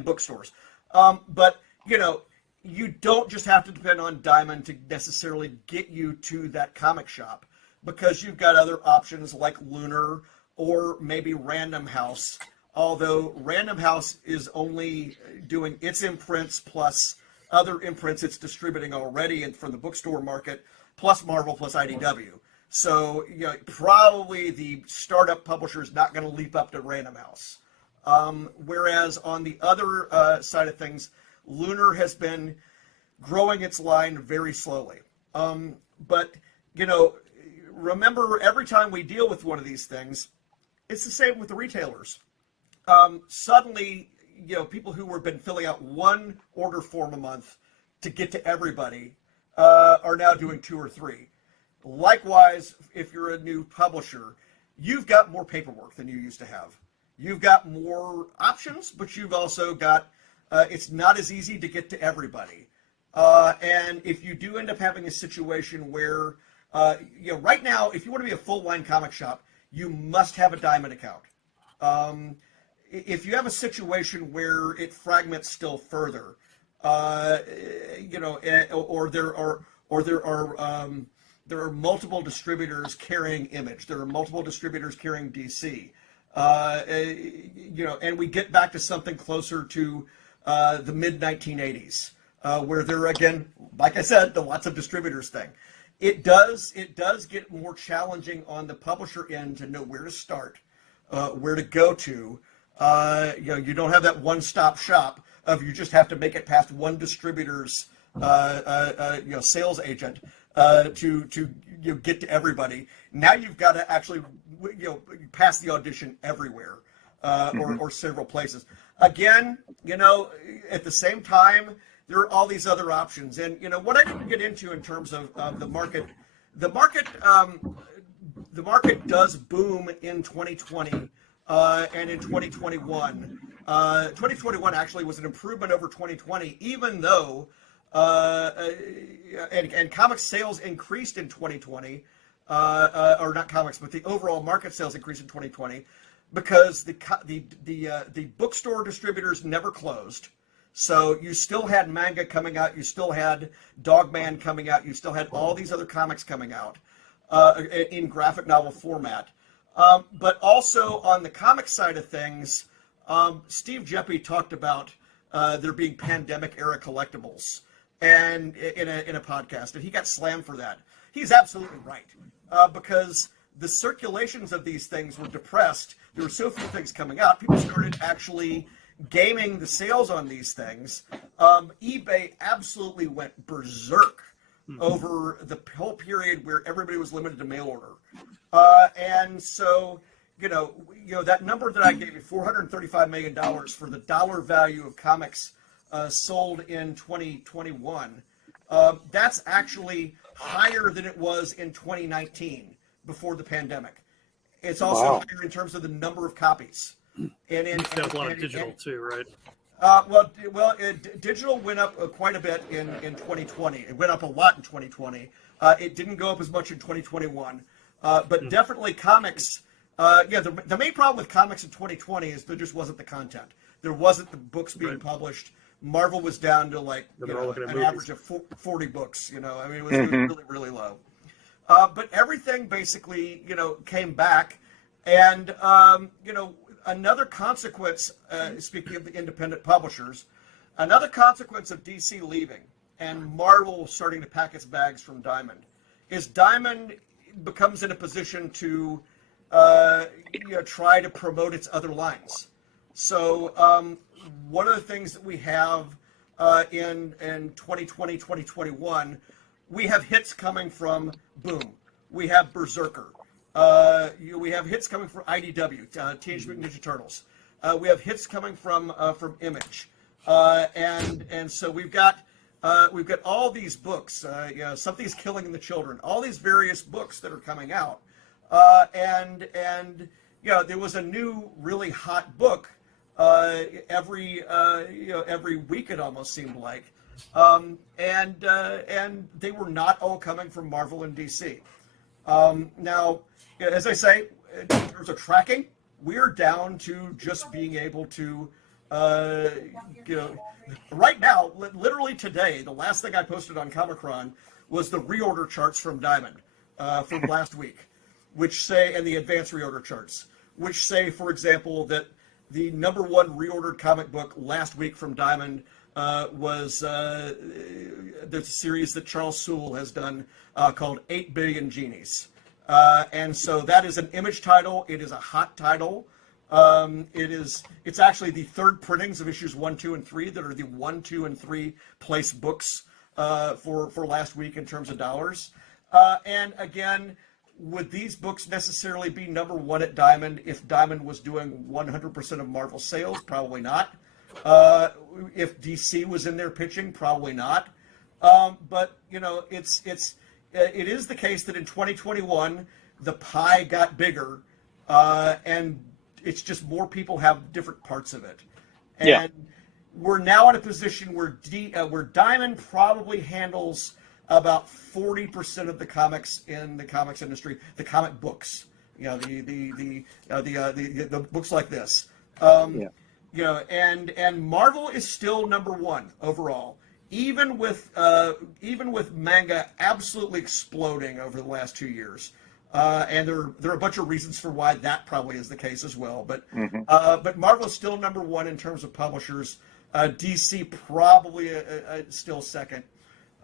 bookstores. But you don't just have to depend on Diamond to necessarily get you to that comic shop, because you've got other options like Lunar or maybe Random House, although Random House is only doing its imprints plus other imprints it's distributing already and from the bookstore market, plus Marvel plus IDW. So probably the startup publisher is not going to leap up to Random House. Whereas on the other side of things, Lunar has been growing its line very slowly. But remember, every time we deal with one of these things, it's the same with the retailers. Suddenly, people who have been filling out one order form a month to get to everybody are now doing 2 or 3. Likewise, if you're a new publisher, you've got more paperwork than you used to have. You've got more options, but you've also got, it's not as easy to get to everybody. And if you do end up having a situation where, right now, if you want to be a full-line comic shop, you must have a Diamond account. If you have a situation where it fragments still further, or there are multiple distributors carrying Image, there are multiple distributors carrying DC, and we get back to something closer to the mid 1980s, where there again, like I said, the lots of distributors thing. It does get more challenging on the publisher end to know where to start, where to go to. You don't have that one-stop shop of you just have to make it past one distributor's sales agent to get to everybody. Now you've got to actually pass the audition everywhere, or several places. Again, at the same time, there are all these other options. And what I didn't get into in terms of the market does boom in 2020 and in 2021. 2021 actually was an improvement over 2020, even though and comic sales increased in 2020, or not comics, but the overall market sales increased in 2020 because the bookstore distributors never closed. So you still had manga coming out, you still had Dogman coming out, you still had all these other comics coming out in graphic novel format. But also on the comic side of things, Steve Geppi talked about there being pandemic era collectibles, and in a podcast, and he got slammed for that. He's absolutely right, because the circulations of these things were depressed. There were so few things coming out. People started actually gaming the sales on these things, eBay absolutely went berserk over the whole period where everybody was limited to mail order. And so, that number that I gave you, $435 million for the dollar value of comics sold in 2021, that's actually higher than it was in 2019 before the pandemic. It's also higher in terms of the number of copies. And a lot of digital too, right? Digital went up quite a bit in 2020. It went up a lot in 2020. It didn't go up as much in 2021. But definitely comics. The main problem with comics in 2020 is there just wasn't the content. There wasn't the books being published. Marvel was down to like an average of 40 books. It was really, really low. But everything basically, came back, and another consequence. Speaking of the independent publishers, another consequence of DC leaving and Marvel starting to pack its bags from Diamond is Diamond becomes in a position to try to promote its other lines. So one of the things that we have in 2020, 2021, we have hits coming from Boom. We have Berserker. We have hits coming from IDW, Teenage Mutant Ninja Turtles. We have hits coming from Image, and so we've got all these books. Something's Killing the Children. All these various books that are coming out, and there was a new really hot book every week. It almost seemed like, and they were not all coming from Marvel and DC. Now, as I say, in terms of tracking, we're down to just being able to, right now, literally today, the last thing I posted on Comicron was the reorder charts from Diamond from last week, which say, and the advanced reorder charts, which say, for example, that the number one reordered comic book last week from Diamond was the series that Charles Soule has done called 8 Billion Genies. And so that is an Image title. It is a hot title. It's actually the third printings of issues 1, 2, and 3 that are the 1, 2, and 3 place books for last week in terms of dollars. And again, would these books necessarily be number one at Diamond if Diamond was doing 100% of Marvel sales? Probably not. If DC was in there pitching, probably not. But it is the case that in 2021 the pie got bigger, and it's just more people have different parts of it. And we're now in a position where Diamond probably handles about 40% of the comics in the comics industry, the comic books. The books like this. And Marvel is still number one overall, even with manga absolutely exploding over the last 2 years. And there are a bunch of reasons for why that probably is the case as well. But Marvel is still number one in terms of publishers. DC probably still second.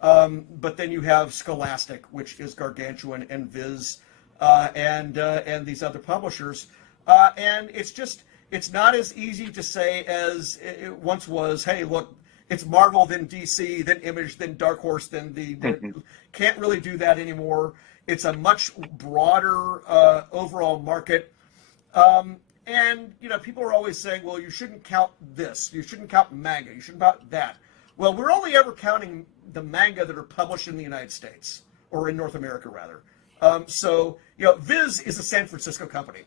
But then you have Scholastic, which is gargantuan, and Viz, and these other publishers. And it's not as easy to say as it once was. Hey, look, it's Marvel, then DC, then Image, then Dark Horse, then can't really do that anymore. It's a much broader overall market. And people are always saying, well, you shouldn't count this. You shouldn't count manga. You shouldn't count that. Well, we're only ever counting the manga that are published in the United States, or in North America, rather. So Viz is a San Francisco company.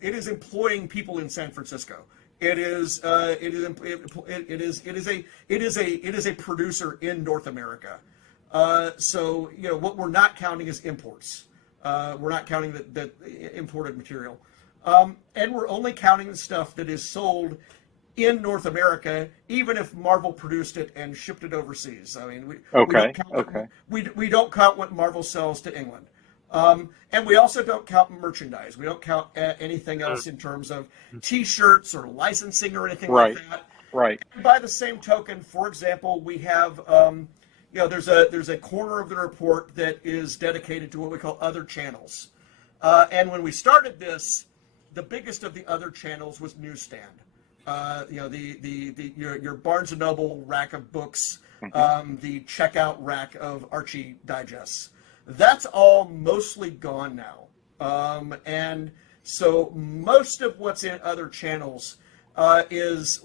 It is employing people in San Francisco. It is a producer in North America. So what we're not counting is imports. We're not counting the imported material, and we're only counting the stuff that is sold in North America, even if Marvel produced it and shipped it overseas. I mean, we don't count what Marvel sells to England. And we also don't count merchandise. We don't count anything else in terms of T-shirts or licensing or anything like that. Right. And by the same token, for example, we have there's a corner of the report that is dedicated to what we call other channels. And when we started this, the biggest of the other channels was Newsstand. your Barnes and Noble rack of books, the checkout rack of Archie digests. That's all mostly gone now, and so most of what's in other channels is,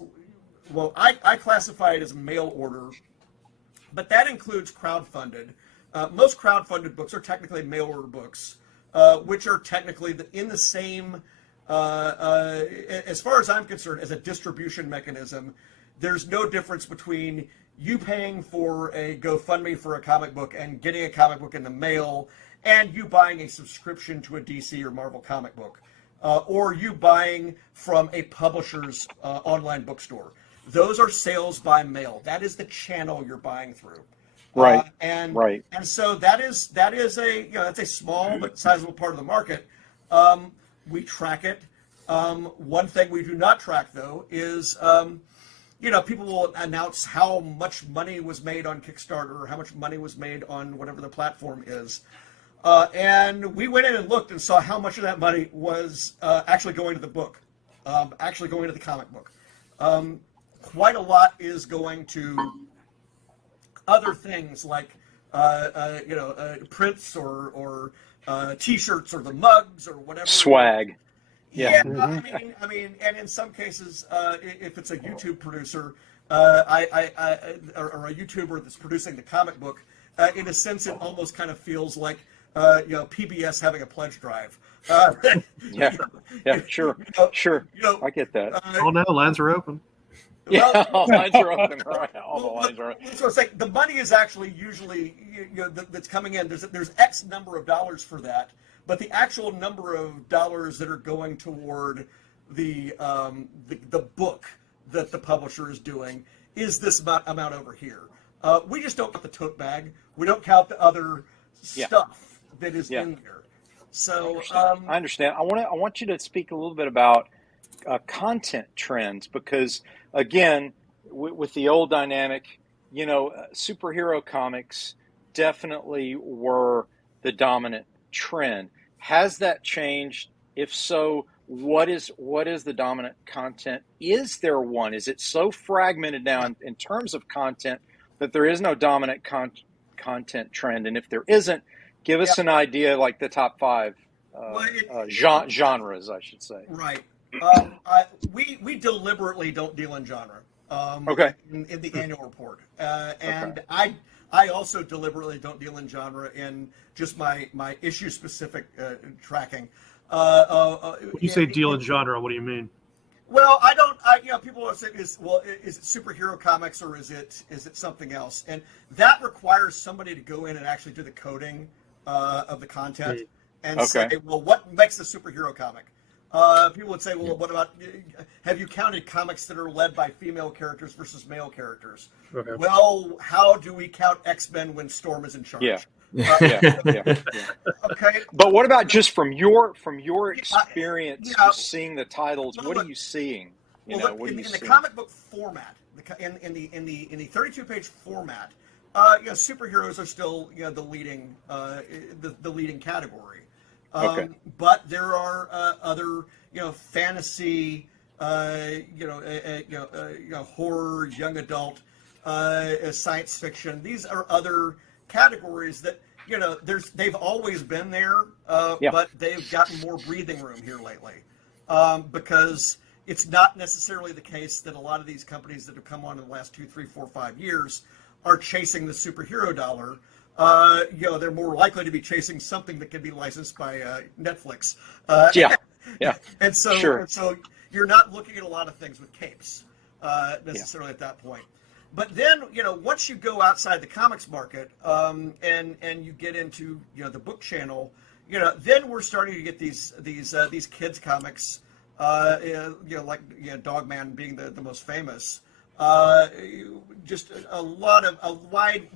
well, I classify it as mail order, but that includes crowdfunded. Most crowdfunded books are technically mail order books, which are technically in the same, as far as I'm concerned, as a distribution mechanism. There's no difference between you paying for a GoFundMe for a comic book and getting a comic book in the mail, and you buying a subscription to a DC or Marvel comic book, or you buying from a publisher's online bookstore. Those are sales by mail. That is the channel you're buying through. Right. And so that is a that's a small but sizable part of the market. We track it. One thing we do not track though is people will announce how much money was made on Kickstarter or how much money was made on whatever the platform is. And we went in and looked and saw how much of that money was actually going to the book, actually going to the comic book. Quite a lot is going to other things like prints or T-shirts or the mugs or whatever. Swag. Yeah, I mean, and in some cases, if it's a YouTube producer, or a YouTuber that's producing the comic book, in a sense, it almost kind of feels like PBS having a pledge drive. Sure. I get that. Oh no, lines are open. Yeah, all lines are open. Right, all the lines are open. So it's like the money is actually usually that's coming in. There's X number of dollars for that, but the actual number of dollars that are going toward the book that the publisher is doing is this amount over here. We just don't count the tote bag. We don't count the other stuff that is in there. So I understand. I want you to speak a little bit about content trends, because again, with the old dynamic, superhero comics definitely were the dominant trend. Has that changed? If so, what is the dominant content? Is there one? Is it so fragmented now in terms of content that there is no dominant content trend? And if there isn't, give us an idea, like the top 5 genres, I should say. Right. We deliberately don't deal in genre. In the annual report, and I also deliberately don't deal in genre in just my issue specific tracking. When you say deal in genre, what do you mean? Well, I don't. People are saying, is it superhero comics or is it something else? And that requires somebody to go in and actually do the coding of the content and say, well, what makes a superhero comic? People would say, well, what about, have you counted comics that are led by female characters versus male characters? Okay. Well, how do we count X-Men when Storm is in charge? Okay. But what about just from your experience seeing the titles? What are you seeing? In the comic book format, in the 32-page format, superheroes are still the leading category. But there are other fantasy, horror, young adult, science fiction. These are other categories that they've always been there, but they've gotten more breathing room here lately, because it's not necessarily the case that a lot of these companies that have come on in the last 2, 3, 4, 5 years are chasing the superhero dollar. They're more likely to be chasing something that can be licensed by Netflix. And so you're not looking at a lot of things with capes necessarily at that point. But then, once you go outside the comics market and you get into the book channel, then we're starting to get these kids comics, like Dogman being the most famous. Just a wide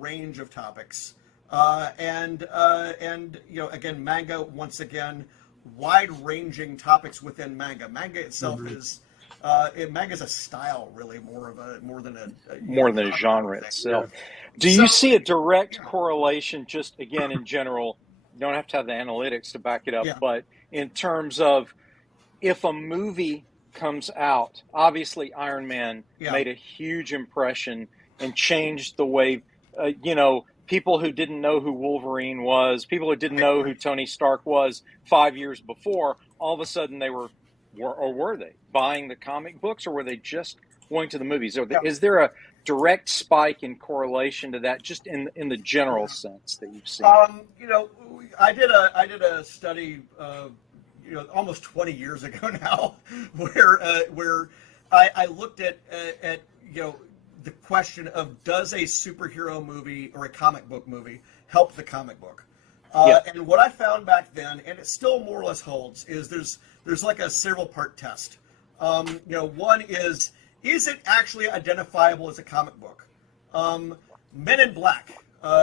range of topics, and again, manga, once again, wide-ranging topics within manga. Manga itself is manga is a style, really, more than a genre itself. Do you see a direct correlation, just again in general? You don't have to have the analytics to back it up, but in terms of if a movie comes out, obviously Iron Man made a huge impression and changed the way, people who didn't know who Wolverine was, people who didn't know who Tony Stark was 5 years before, all of a sudden they were they buying the comic books, or were they just going to the movies? Is there a direct spike in correlation to that, just in the general sense that you've seen? I did a study, almost 20 years ago now, where I looked at the question of, does a superhero movie or a comic book movie help the comic book? And what I found back then, and it still more or less holds, is there's like a several part test. One is it actually identifiable as a comic book? Men in Black,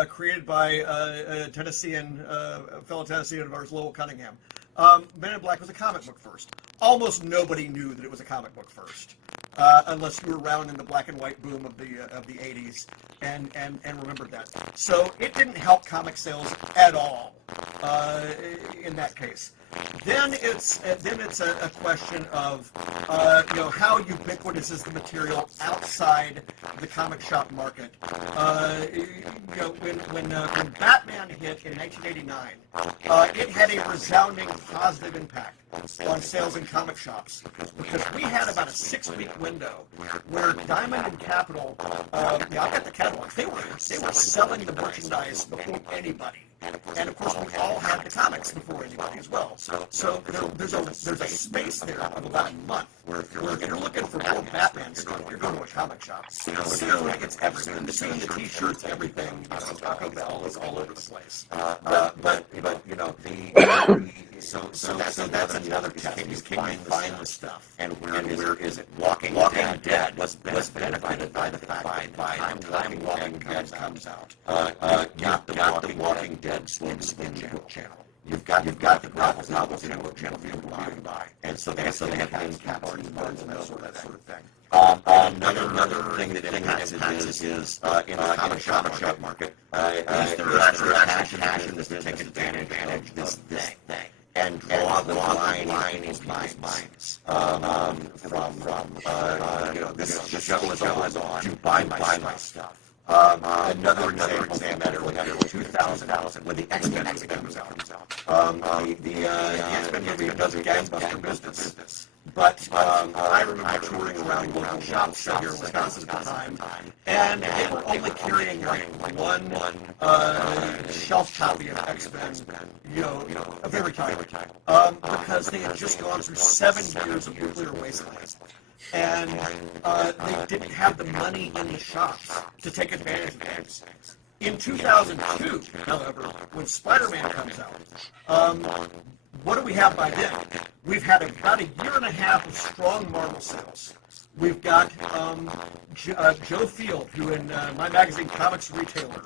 created by a fellow Tennessean of ours, Lowell Cunningham. Men in Black was a comic book first. Almost nobody knew that it was a comic book first, unless you were around in the black and white boom of the 80s and remembered that. So it didn't help comic sales at all in that case. Then it's a question of how ubiquitous is the material outside the comic shop market. When Batman hit in 1989, it had a resounding positive impact on sales in comic shops, because we had about a 6-week window where Diamond and Capital, I've got the catalogs, they were selling the merchandise before anybody. And of course, we all had the comics before anybody as well. So there's a space there of about a month where if you're looking for more Batman stuff, you're going to a comic shop. Soon it's everything. The T-shirts, everything. Taco Bell is all over the place. So that's another test. Can you find the stuff? And where is it? Walking Dead was benefited by the fact that by the time Walking Dead comes out, got the Walking Dead Slim book channel. You've got the graphic novels in a book channel for you to buy. And so they have things, Barnes and that sort of thing. Another thing that it has is in the comic shop market, is there actually a passion is to take advantage of this thing and draw the line in people's minds from this show is on, you buy my stuff. Another example, in 2000, when the X-Men comes out, the X-Men movie does a gangbuster business. But I remember touring around local shops here in Wisconsin at the time, and they were only carrying like one shelf copy of X-Men, of every title, because they had just gone through 7 years of nuclear wasteland. And they didn't have the money in the shops to take advantage of things. In 2002, however, when Spider-Man comes out, what do we have by then? We've had about a year and a half of strong Marvel sales. We've got Joe Field, who in my magazine, Comics Retailer,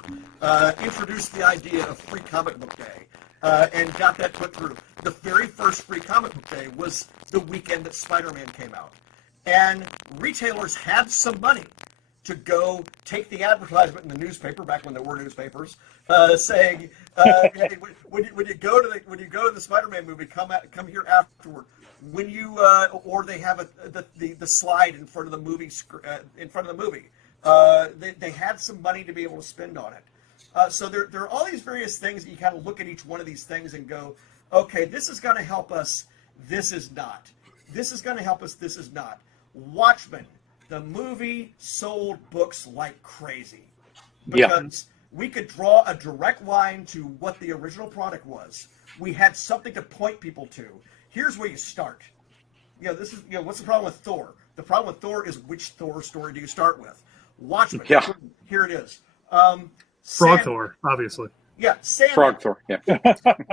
introduced the idea of Free Comic Book Day. And got that put through. The very first Free Comic Book Day was the weekend that Spider-Man came out. And retailers had some money to go take the advertisement in the newspaper back when there were newspapers, saying, hey, when you go to the Spider-Man movie, come here afterward. When you or they have the slide in front of the movie they had some money to be able to spend on it. So there are all these various things that you kind of look at each one of these things and go, okay, this is going to help us. This is not. This is going to help us. This is not. Watchmen, the movie, sold books like crazy because we could draw a direct line to what the original product was. We had something to point people to. Here's where you start. This is what's the problem with Thor? The problem with Thor is, which Thor story do you start with? Watchmen. Yeah. Here it is. Frog Thor, obviously. Yeah, Sandman. Frog Thor. Yeah.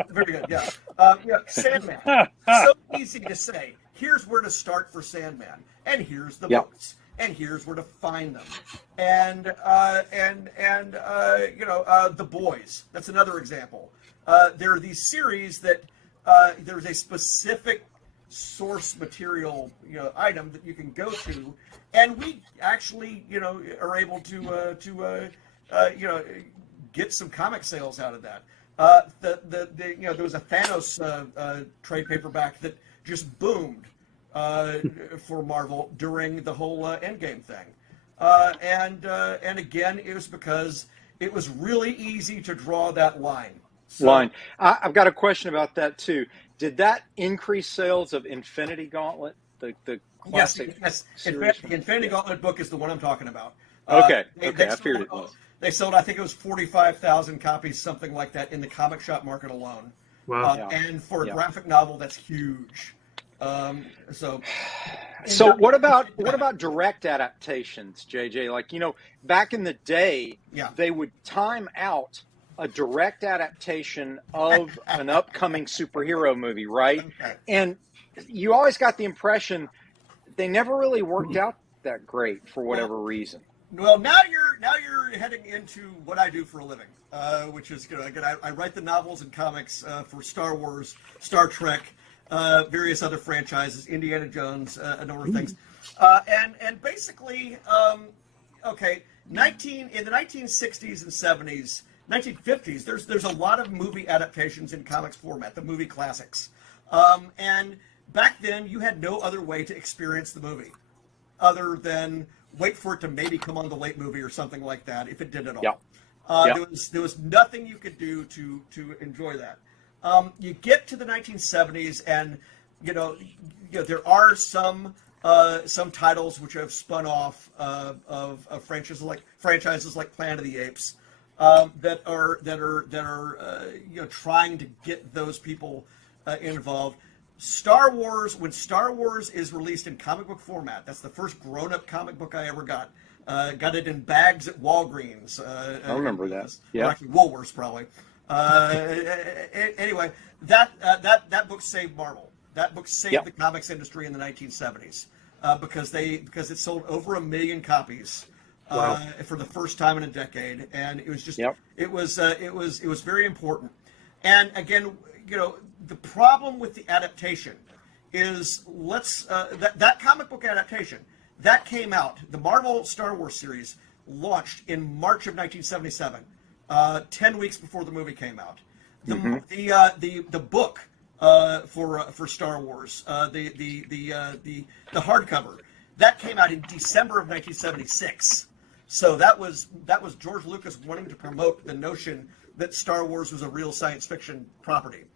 Very good. Yeah. Sandman. So easy to say. Here's where to start for Sandman, and here's the books, and here's where to find them, and The Boys. That's another example. There are these series that there's a specific source material, item that you can go to, and we actually, are able to get some comic sales out of that. There was a Thanos trade paperback that just boomed for Marvel during the whole Endgame thing. And again, it was because it was really easy to draw that line. So, I've got a question about that too. Did that increase sales of Infinity Gauntlet, the classic series? The Infinity Gauntlet book is the one I'm talking about. Okay, I sold, figured it was. They sold, I think it was 45,000 copies, something like that, in the comic shop market alone. Wow. And for a graphic novel, that's huge. So what about direct adaptations, JJ? Like, back in the day, they would time out a direct adaptation of an upcoming superhero movie, right? Okay. And you always got the impression they never really worked out that great for whatever reason. Well, now you're heading into what I do for a living, which is, again, I write the novels and comics for Star Wars, Star Trek, various other franchises, Indiana Jones, a number of things, and basically, in the 1960s and 70s, 1950s, there's a lot of movie adaptations in comics format, the movie classics, and back then you had no other way to experience the movie other than wait for it to maybe come on the late movie or something like that, if it did at all. There was nothing you could do to enjoy that. You get to the 1970s, and there are some titles which have spun off of franchises like Planet of the Apes that are trying to get those people involved. Star Wars, when Star Wars is released in comic book format, that's the first grown-up comic book I ever got. Got it in bags at Walgreens. I remember that. Yeah, or actually Woolworths probably. Anyway, that book saved Marvel. That book saved the comics industry in the 1970s because it sold over 1 million copies for the first time in a decade, and it was just it was very important. And again, the problem with the adaptation is that comic book adaptation that came out. The Marvel Star Wars series launched in March of 1977, 10 weeks before the movie came out. The book for Star Wars, the hardcover, that came out in December of 1976. So that was George Lucas wanting to promote the notion that Star Wars was a real science fiction property.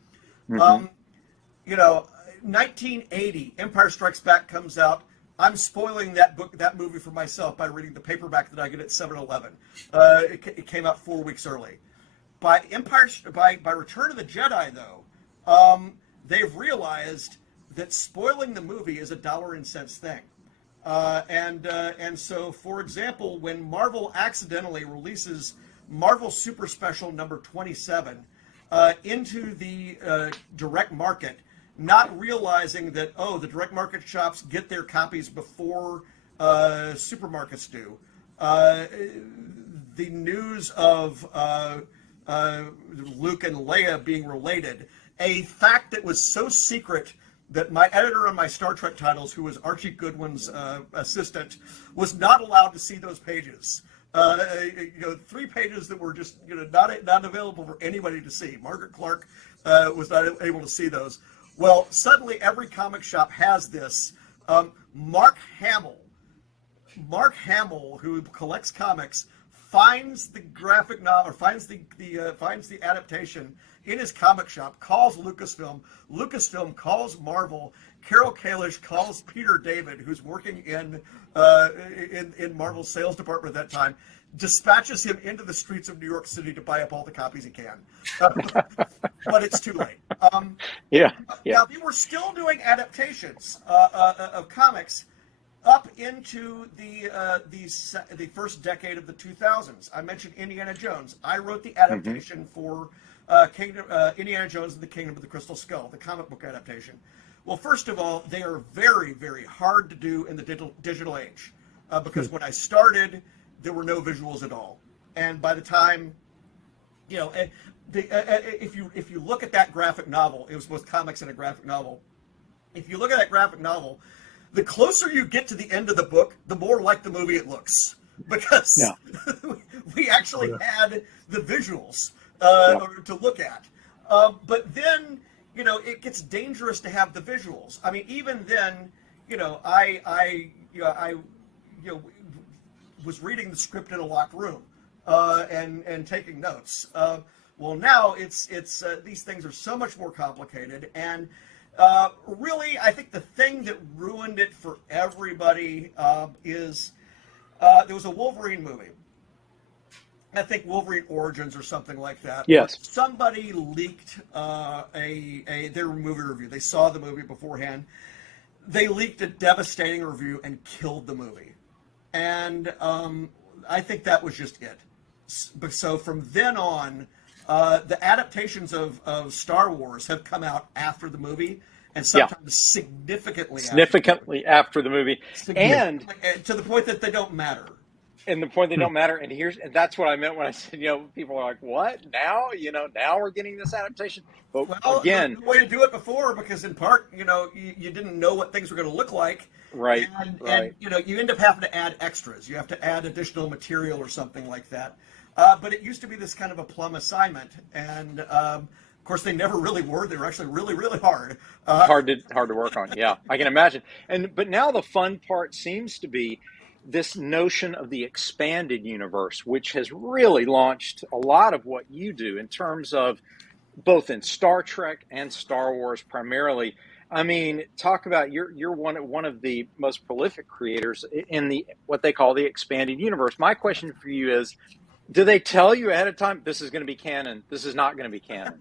1980, Empire Strikes Back comes out. I'm spoiling that movie for myself by reading the paperback that I get at 7-Eleven. It came out 4 weeks early. By Return of the Jedi, though, they've realized that spoiling the movie is a dollar and cents thing. And so, for example, when Marvel accidentally releases Marvel Super Special number 27 into the direct market, not realizing that, the direct market shops get their copies before supermarkets do. The news of Luke and Leia being related, a fact that was so secret that my editor on my Star Trek titles, who was Archie Goodwin's assistant, was not allowed to see those pages. 3 pages that were just not available for anybody to see. Margaret Clark was not able to see those. Well, suddenly every comic shop has this. Mark Hamill, who collects comics, finds the graphic novel, or finds the adaptation in his comic shop, calls Lucasfilm. Lucasfilm calls Marvel. Carol Kalish calls Peter David, who's working in Marvel's sales department at that time, dispatches him into the streets of New York City to buy up all the copies he can. But it's too late. Now, they were still doing adaptations of comics up into the first decade of the 2000s. I mentioned Indiana Jones. I wrote the adaptation for Indiana Jones and the Kingdom of the Crystal Skull, the comic book adaptation. Well, first of all, they are very, very hard to do in the digital age because when I started, there were no visuals at all. And by the time, if you look at that graphic novel, it was both comics and a graphic novel. If you look at that graphic novel, the closer you get to the end of the book, the more like the movie it looks, because we actually had the visuals to look at. But then, it gets dangerous to have the visuals. I mean, even then, was reading the script in a locked room and taking notes. Well, now it's these things are so much more complicated, and really, I think the thing that ruined it for everybody is there was a Wolverine movie. I think Wolverine Origins or something like that. Yes. Somebody leaked their movie review. They saw the movie beforehand. They leaked a devastating review and killed the movie. And I think that was just it. So from then on, the adaptations of Star Wars have come out after the movie, and sometimes significantly after the movie, and to the point that they don't matter. And the point they don't matter. And that's what I meant when I said, people are like, what? Now, now we're getting this adaptation. But again, the way to do it before, because in part, you didn't know what things were going to look like. Right. And you end up having to add extras. You have to add additional material or something like that. But it used to be this kind of a plum assignment. And, of course, they never really were. They were actually really, really hard. Hard to work on. Yeah, I can imagine. But now the fun part seems to be this notion of the expanded universe, which has really launched a lot of what you do in terms of both in Star Trek and Star Wars primarily. I mean, talk about you're one of the most prolific creators in the what they call the expanded universe. My question for you is, do they tell you ahead of time this is going to be canon? This is not going to be canon.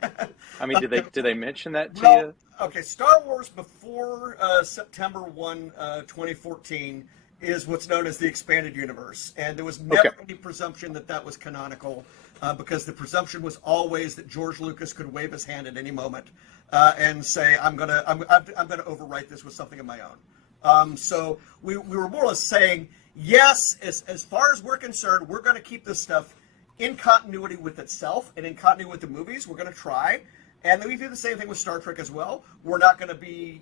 I mean, do they mention that to you? Okay, Star Wars before September 1, 2014 is what's known as the expanded universe, and there was never any presumption that was canonical, because the presumption was always that George Lucas could wave his hand at any moment and say, I'm gonna overwrite this with something of my own. So we were more or less saying, yes, as far as we're concerned, we're going to keep this stuff in continuity with itself and in continuity with the movies. We're going to try. And then we do the same thing with Star Trek as well. We're not going to be,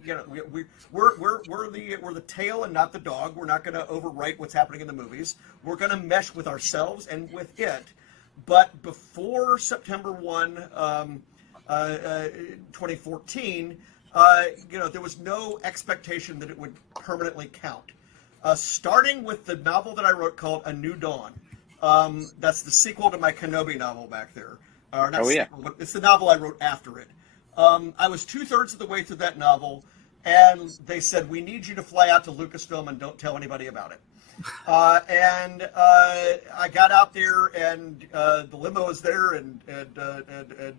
we're the tail and not the dog. We're not going to overwrite what's happening in the movies. We're going to mesh with ourselves and with it. But before September 1, 2014, there was no expectation that it would permanently count. Starting with the novel that I wrote called A New Dawn. That's the sequel to my Kenobi novel back there. Sequel, but it's the novel I wrote after it. I was 2/3 of the way through that novel, and they said, we need you to fly out to Lucasfilm and don't tell anybody about it. And I got out there, and the limo is there, and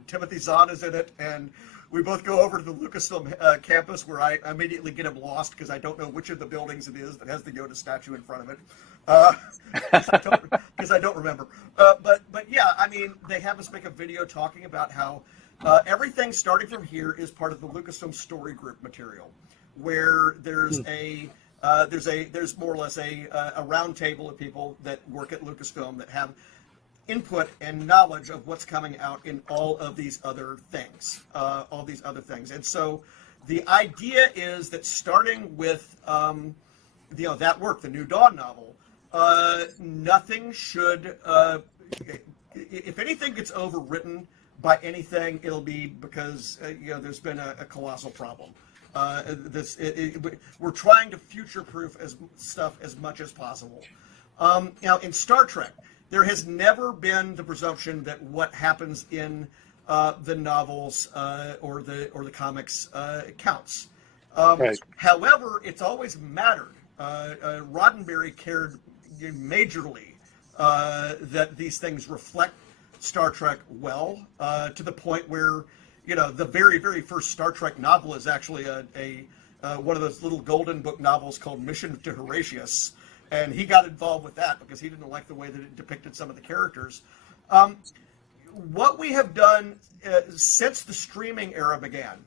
Timothy Zahn is in it, and we both go over to the Lucasfilm campus, where I immediately get him lost because I don't know which of the buildings it is that has the Yoda statue in front of it. Because I don't remember. But yeah, I mean, they have us make a video talking about how everything starting from here is part of the Lucasfilm Story Group material, where there's there's more or less a round table of people that work at Lucasfilm that have input and knowledge of what's coming out in all of these other things, And so the idea is that starting with that work, the New Dawn novel, nothing should, if anything gets overwritten by anything, it'll be because there's been a colossal problem. We're trying to future-proof stuff as much as possible. Now, in Star Trek, there has never been the presumption that what happens in the novels or the comics counts. Right. However, it's always mattered. Roddenberry cared majorly that these things reflect Star Trek well, to the point where the very, very first Star Trek novel is actually one of those little golden book novels called Mission to Horatius, and he got involved with that because he didn't like the way that it depicted some of the characters. What we have done since the streaming era began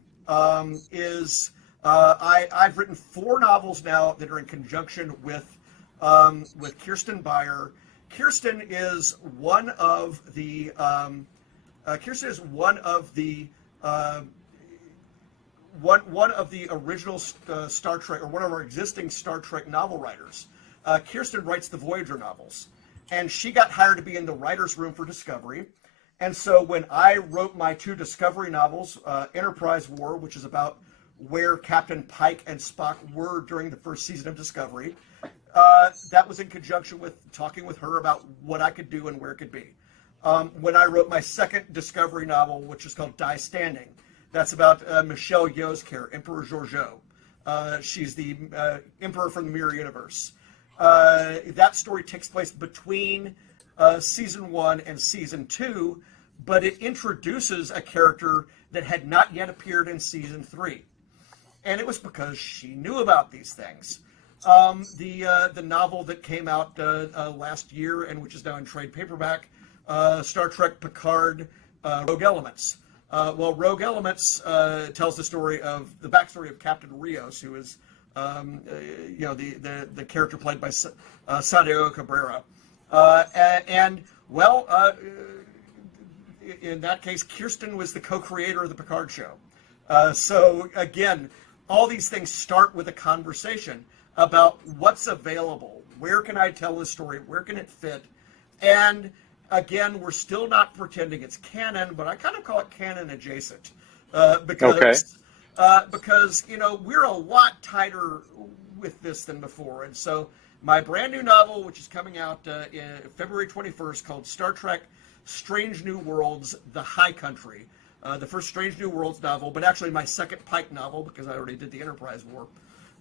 is I've written 4 novels now that are in conjunction with Kirsten Beyer. Kirsten is one of the one of the original Star Trek, or one of our existing Star Trek novel writers. Kirsten writes the Voyager novels, and she got hired to be in the writer's room for Discovery. And so when I wrote my 2 Discovery novels, Enterprise War, which is about where Captain Pike and Spock were during the first season of Discovery. That was in conjunction with talking with her about what I could do and where it could be. When I wrote my second Discovery novel, which is called Die Standing, that's about Michelle Yeoh's character, Emperor Georgiou. She's the Emperor from the Mirror Universe. That story takes place between season 1 and season 2, but it introduces a character that had not yet appeared in season 3. And it was because she knew about these things. The novel that came out last year, and which is now in trade paperback, Star Trek Picard, Rogue Elements. Rogue Elements tells the story of the backstory of Captain Rios, who is the character played by Santiago Cabrera. In that case, Kirsten was the co-creator of the Picard show. So again, all these things start with a conversation about what's available. Where can I tell this story? Where can it fit? And again, we're still not pretending it's canon, but I kind of call it canon adjacent. Because we're a lot tighter with this than before. And so my brand new novel, which is coming out in February 21st, called Star Trek Strange New Worlds, The High Country. The first Strange New Worlds novel, but actually my second Pike novel, because I already did the Enterprise War.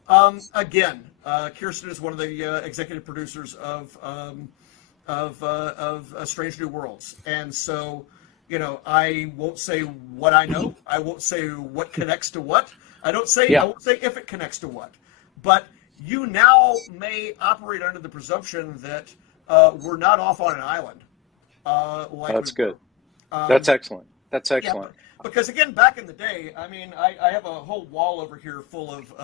Kirsten is one of the executive producers of Strange New Worlds. And so, I won't say what I know. I won't say what connects to what. I won't say if it connects to what. But you now may operate under the presumption that we're not off on an island. That's good. That's excellent. That's excellent. Yeah, because again, back in the day, I have a whole wall over here full of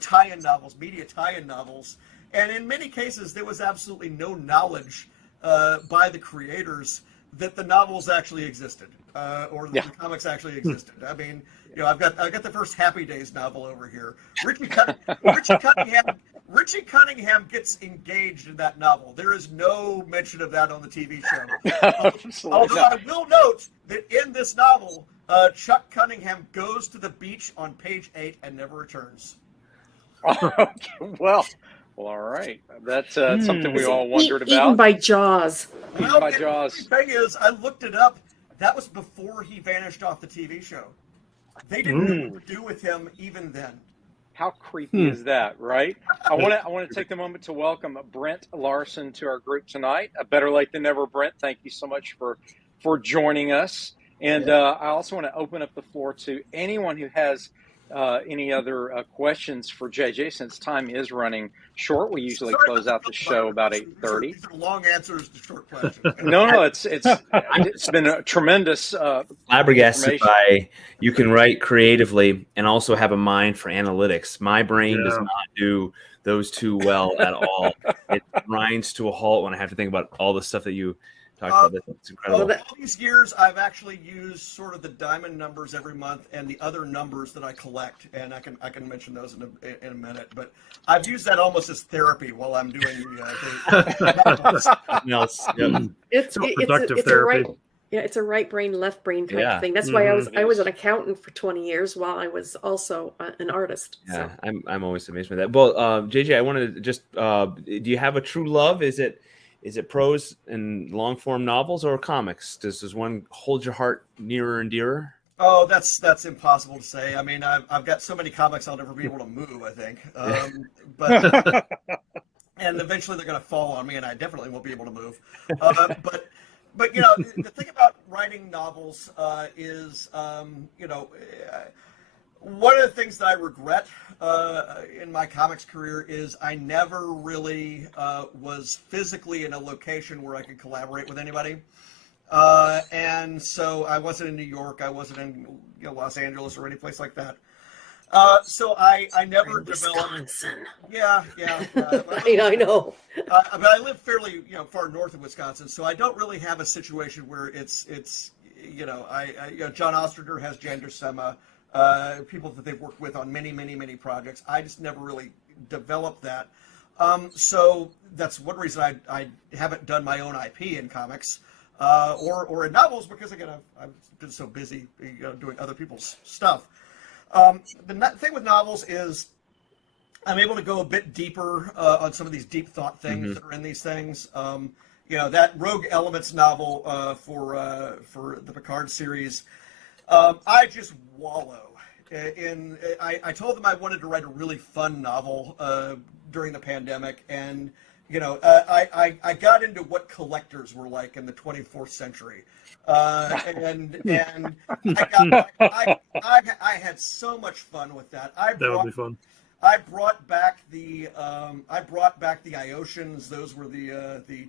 tie-in novels, media tie-in novels, and in many cases there was absolutely no knowledge by the creators that the novels actually existed or the comics actually existed. I've got the first Happy Days novel over here. Richie Cunningham gets engaged in that novel. There is no mention of that on the TV show. Although I will note that in this novel, Chuck Cunningham goes to the beach on page 8 and never returns. Well, all right. That's something we all wondered about. Eaten by Jaws. The thing is, I looked it up. That was before he vanished off the TV show. They didn't know what to do with him even then. How creepy is that, right? I want to take the moment to welcome Brent Larson to our group tonight. Better late than never, Brent. Thank you so much for joining us. And I also want to open up the floor to anyone who has any other questions for JJ, since time is running short. We usually close out the show about 8:30. These are long answers to short questions. No, it's been a tremendous flabbergasted by you can write creatively and also have a mind for analytics. My brain does not do those two well at all. It grinds to a halt when I have to think about all the stuff that you talked about. It's incredible. All these years, I've actually used sort of the diamond numbers every month and the other numbers that I collect, and I can mention those in a minute. But I've used that almost as therapy while I'm doing It's productive it's therapy. It's a right brain, left brain type of thing. That's why I was an accountant for 20 years while I was also an artist. Yeah, so. I'm always amazed by that. Well, JJ, I wanted to just do you have a true love? Is it prose and long form novels or comics? Does one hold your heart nearer and dearer? Oh, that's impossible to say. I've got so many comics I'll never be able to move, I think. But and eventually they're going to fall on me, and I definitely won't be able to move. But the thing about writing novels is one of the things that I regret in my comics career is I never really was physically in a location where I could collaborate with anybody. And so I wasn't in New York, I wasn't in Los Angeles or any place like that. So I never developed. Wisconsin. Yeah. I know. But I live fairly far north of Wisconsin, so I don't really have a situation where it's John Ostrander has Jan Sema. People that they've worked with on many projects. I just never really developed that. So that's one reason I haven't done my own IP in comics or in novels, because again I've been so busy doing other people's stuff. thing with novels is I'm able to go a bit deeper on some of these deep thought things that are in these things. That Rogue Elements novel for the Picard series, I just wallow in. I told them I wanted to write a really fun novel during the pandemic, and I got into what collectors were like in the 24th century, and I had so much fun with that. That would be fun. I brought back the Iosians. Those were the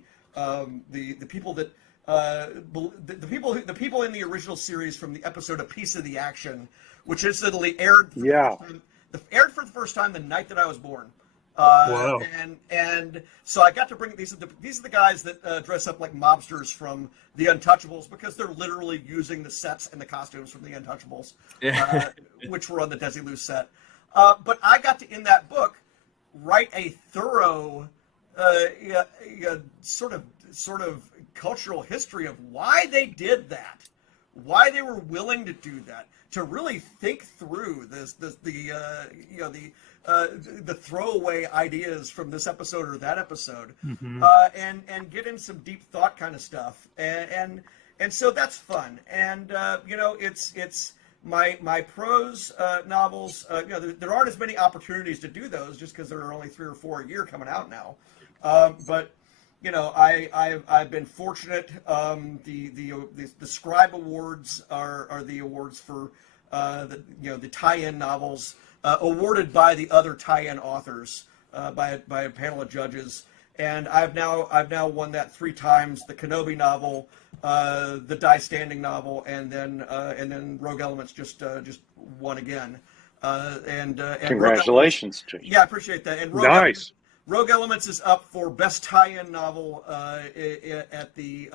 people that the people in the original series from the episode "A Piece of the Action," which incidentally aired for the first time the night that I was born. Wow. And so I got to bring these are the guys that dress up like mobsters from The Untouchables, because they're literally using the sets and the costumes from The Untouchables, which were on the Desilu set. But I got to, in that book, write a thorough sort of cultural history of why they did that, why they were willing to do that, to really think through the throwaway ideas from this episode or that episode, and get in some deep thought kind of stuff, and so that's fun, and it's my prose novels. There aren't as many opportunities to do those just because there are only 3 or 4 a year coming out now, but I've been fortunate. The Scribe Awards are the awards for the tie-in novels awarded by the other tie-in authors by a panel of judges, and I've now won that 3 times. The Kenobi novel, the Die Standing novel, and then Rogue Elements just won again. And congratulations, Elements, I appreciate that. And Rogue Elements is up for best tie-in novel at the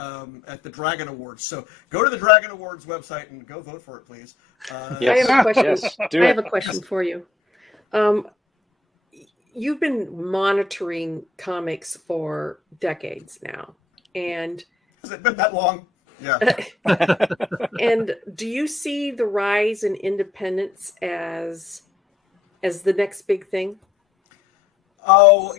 Dragon Awards. So go to the Dragon Awards website and go vote for it, please. Yes. I have a question. Yes, I have a question for you. You've been monitoring comics for decades now, and has it been that long? Yeah. And do you see the rise in independence as the next big thing? Oh,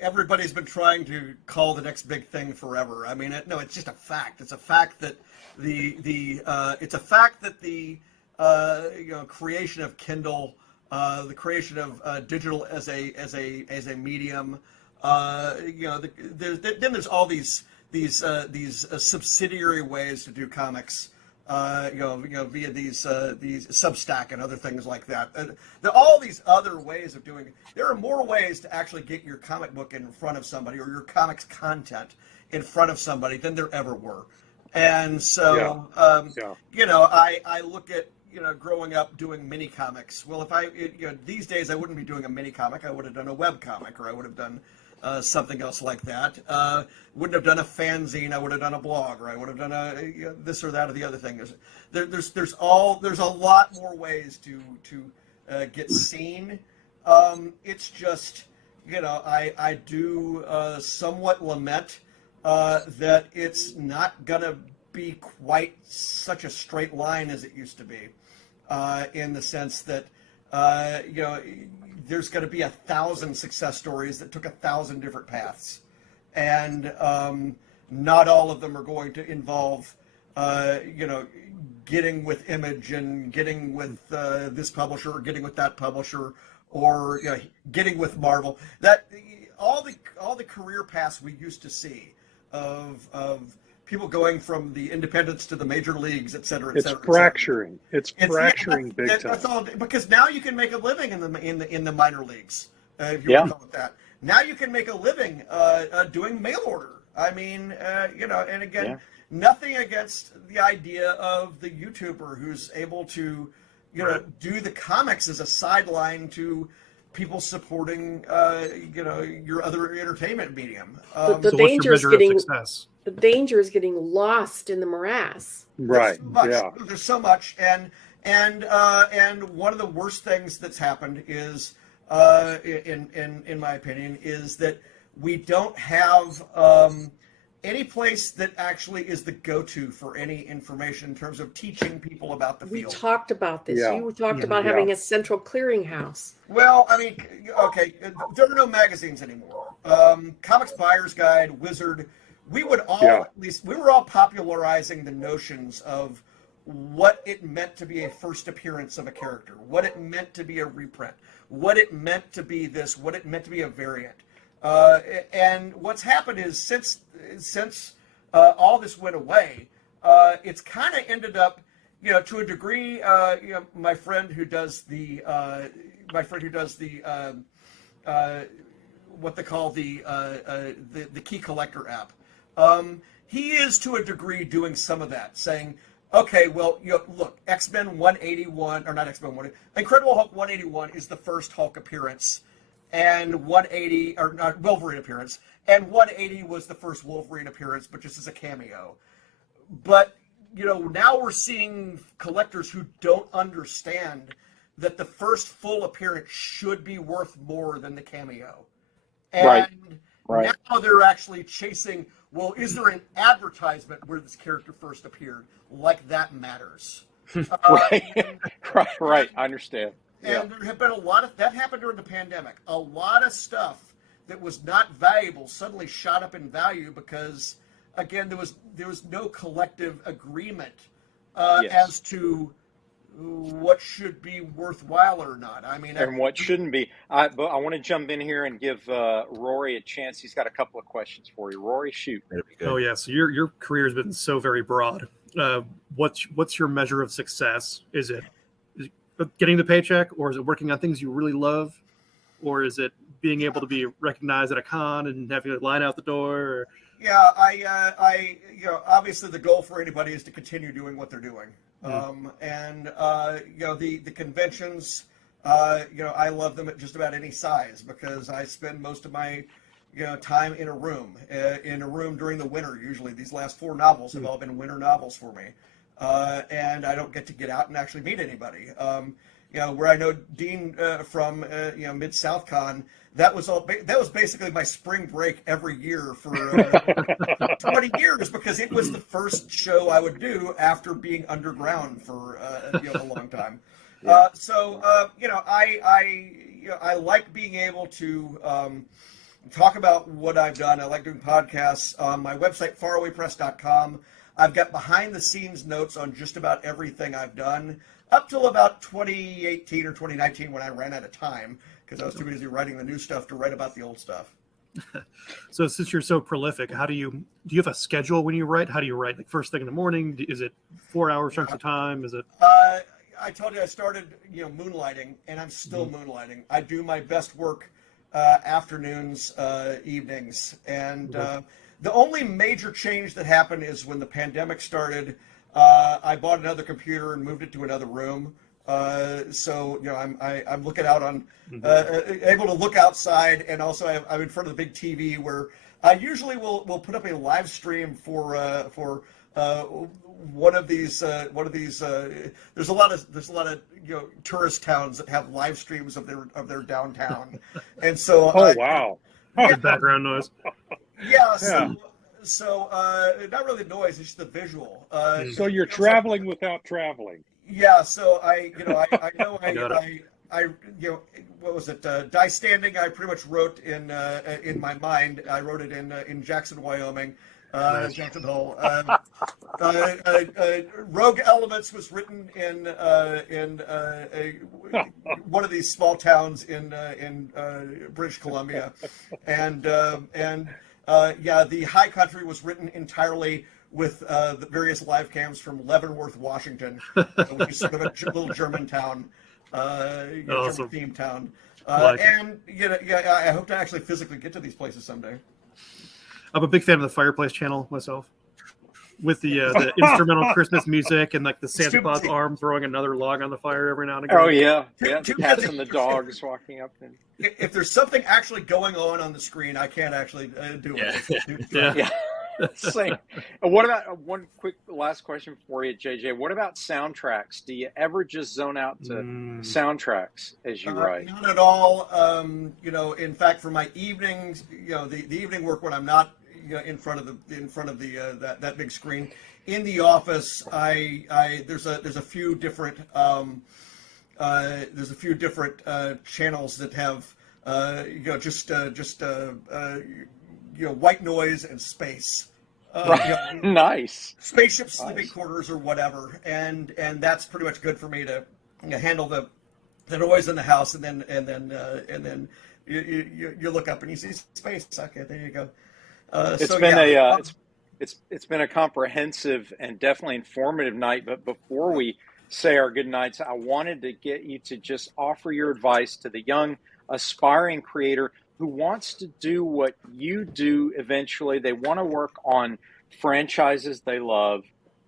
everybody's been trying to call the next big thing forever. I mean, no, it's just a fact. It's a fact that it's a fact that the creation of Kindle, the creation of digital as a medium, there's all these subsidiary ways to do comics. Via these Substack and other things like that. All these other ways of doing it. There are more ways to actually get your comic book in front of somebody, or your comics content in front of somebody, than there ever were. And so, I look at growing up doing mini comics. Well, if these days I wouldn't be doing a mini comic. I would have done a web comic, or I would have done something else like that. Wouldn't have done a fanzine. I would have done a blog, or I would have done this or that or the other thing. There's a lot more ways to get seen. It's just I do somewhat lament that it's not gonna be quite such a straight line as it used to be, in the sense that there's going to be 1,000 success stories that took 1,000 different paths, and not all of them are going to involve getting with Image and getting with this publisher, or getting with that publisher, or getting with Marvel. That all the career paths we used to see of people going from the independents to the major leagues, et cetera, et cetera. It's fracturing. It's fracturing big time. That's all, because now you can make a living in the minor leagues, if you want to call it that. Now you can make a living doing mail order. I mean, and again, nothing against the idea of the YouTuber who's able to, do the comics as a sideline to people supporting, your other entertainment medium. The danger is getting success. The danger is getting lost in the morass. Right. There's so much, and one of the worst things that's happened is, in my opinion, is that we don't have any place that actually is the go-to for any information in terms of teaching people about the We field. talked about this. Yeah. You talked about having a central clearinghouse. Well, I mean, okay, there are no magazines anymore. Comics Buyer's Guide, Wizard, we would all, at least, we were all popularizing the notions of what it meant to be a first appearance of a character, what it meant to be a reprint, what it meant to be this, what it meant to be a variant. And what's happened is since all this went away, it's kind of ended up, to a degree. My friend who does the what they call the Key Collector app. He is to a degree doing some of that, saying, okay, well, look, X-Men 181, or not X-Men 180, Incredible Hulk 181 is the first Hulk appearance. And 180, or not Wolverine appearance, and 180 was the first Wolverine appearance, but just as a cameo. But, now we're seeing collectors who don't understand that the first full appearance should be worth more than the cameo. And now they're actually chasing, well, is there an advertisement where this character first appeared? Like that matters. Right, I understand. And there have been a lot of, that happened during the pandemic. A lot of stuff that was not valuable suddenly shot up in value because, again, there was no collective agreement as to what should be worthwhile or not. I mean, and what shouldn't be. But I want to jump in here and give Rory a chance. He's got a couple of questions for you. Rory, shoot. Oh yeah, so your career has been so very broad. What's your measure of success? Is it getting the paycheck, or is it working on things you really love, or is it being able to be recognized at a con and having a line out the door? Or... Yeah, I obviously the goal for anybody is to continue doing what they're doing. The conventions, I love them at just about any size because I spend most of my, time in a room during the winter. Usually these last 4 novels have all been winter novels for me. And I don't get out and actually meet anybody. Where I know Dean from, Mid-South Con, that was basically my spring break every year for 20 years because it was the first show I would do after being underground for a long time. I like being able to talk about what I've done. I like doing podcasts. On my website, farawaypress.com, I've got behind-the-scenes notes on just about everything I've done up till about 2018 or 2019 when I ran out of time because I was too busy writing the new stuff to write about the old stuff. So since you're so prolific, do you have a schedule when you write? How do you write? Like first thing in the morning? Is it 4-hour chunks of time? Is it? I told you I started, moonlighting, and I'm still moonlighting. I do my best work afternoons, evenings, and the only major change that happened is when the pandemic started. I bought another computer and moved it to another room. I'm looking out on, able to look outside, and also I'm in front of the big TV where I usually will put up a live stream for one of these. There's a lot of tourist towns that have live streams of their downtown, and so. Wow! Yeah, background noise. Yeah. So not really the noise; it's just the visual. So you're traveling without traveling. Yeah. So I what was it? Die Standing. I pretty much wrote in my mind. I wrote it in Jackson, Wyoming. Jackson Hole. Rogue Elements was written in one of these small towns in British Columbia, and the High Country was written entirely with the various live cams from Leavenworth, Washington, which is sort of a little German town, German themed town. I hope to actually physically get to these places someday. I'm a big fan of the Fireplace channel myself, with the instrumental Christmas music and like the Santa Claus arm throwing another log on the fire every now and again. Oh yeah, the cats and the dogs walking up. And if there's something actually going on the screen, I can't actually do it. Yeah. Same. What about one quick last question for you, JJ? What about soundtracks? Do you ever just zone out to soundtracks as you write? Not at all. In fact, for my evenings, the evening work when I'm not, in front of the that big screen. In the office, there's a few different channels that have white noise and space. Nice. Spaceships, sleeping quarters, or whatever, and that's pretty much good for me to handle the noise in the house, and then you look up and you see space. Okay, there you go. It's been a comprehensive and definitely informative night. But before we say our good nights, I wanted to get you to just offer your advice to the young aspiring creator who wants to do what you do eventually. They want to work on franchises they love.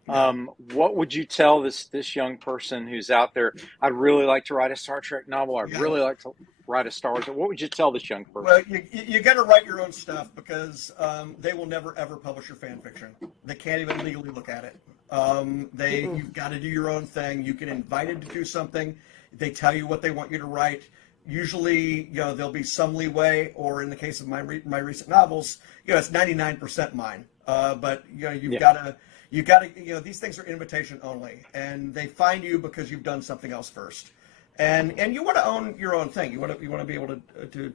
What would you tell this young person who's out there? I'd really like to write a Star Trek novel. I'd really like to write a Star Wars. What would you tell this young person? Well, you got to write your own stuff, because they will never ever publish your fan fiction. They can't even legally look at it. You've got to do your own thing. You get invited to do something. They tell you what they want you to write. Usually, there'll be some leeway, or in the case of my recent novels, it's 99% mine. But you've got to. These things are invitation only, and they find you because you've done something else first, and you want to own your own thing. You want to be able to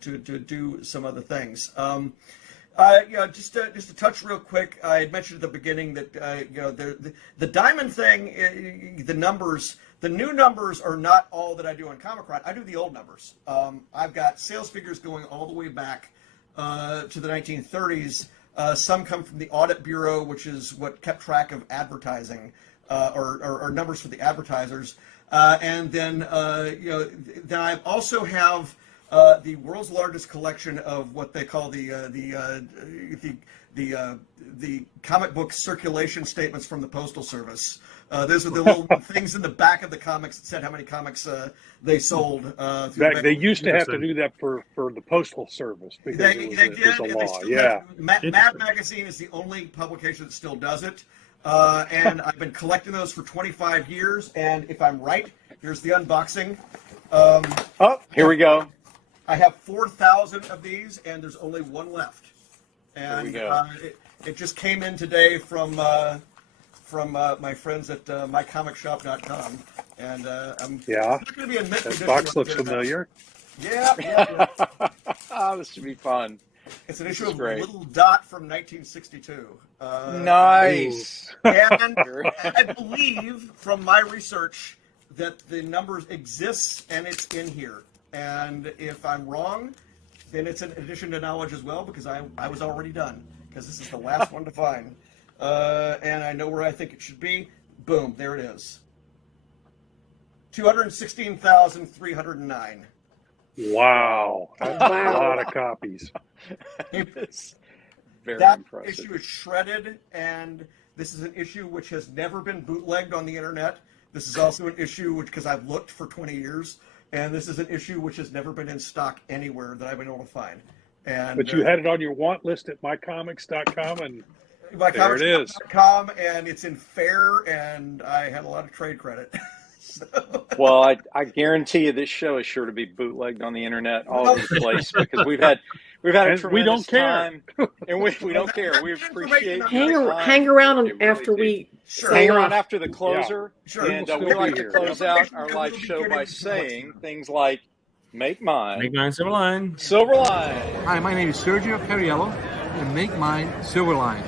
do some other things. Just to touch real quick, I had mentioned at the beginning that the diamond thing, the new numbers are not all that I do on Comic Run. I do the old numbers. I've got sales figures going all the way back to the 1930s. Some come from the Audit Bureau, which is what kept track of advertising or numbers for the advertisers. And then I also have the world's largest collection of what they call the comic book circulation statements from the Postal Service. Those are the little things in the back of the comics that said how many comics they sold. They used to have to do that for the Postal Service because it was a law. Yeah. Mad Magazine is the only publication that still does it. And I've been collecting those for 25 years. And if I'm right, here's the unboxing. Here we go. I have 4,000 of these, and there's only one left. And we go. It just came in today from my friends at mycomicshop.com, and I'm not going to be in mint condition. That box looks familiar. Yeah. This should be fun. It's an issue of Little Dot from 1962. Nice. And I believe from my research that the numbers exist and it's in here. And if I'm wrong, then it's an addition to knowledge as well, because I was already done, because this is the last one to find. And I know where I think it should be. Boom, there it is. 216,309. Wow. That's a lot of copies. It's very that impressive. issue is shredded, and this is an issue which has never been bootlegged on the internet. This is also an issue which, because I've looked for 20 years, and this is an issue which has never been in stock anywhere that I've been able to find. And but you had it on your want list at mycomics.com, and there it is. And it's in fair, and I had a lot of trade credit. Well, I guarantee you this show is sure to be bootlegged on the internet all over the place, because we've had a tremendous time, and we don't care. We appreciate hang around after we hang around after the closer, and we like to close out our live show by saying things like, "Make mine, Silverline. Silverline." Hi, my name is Sergio Cariello, and make mine Silverline.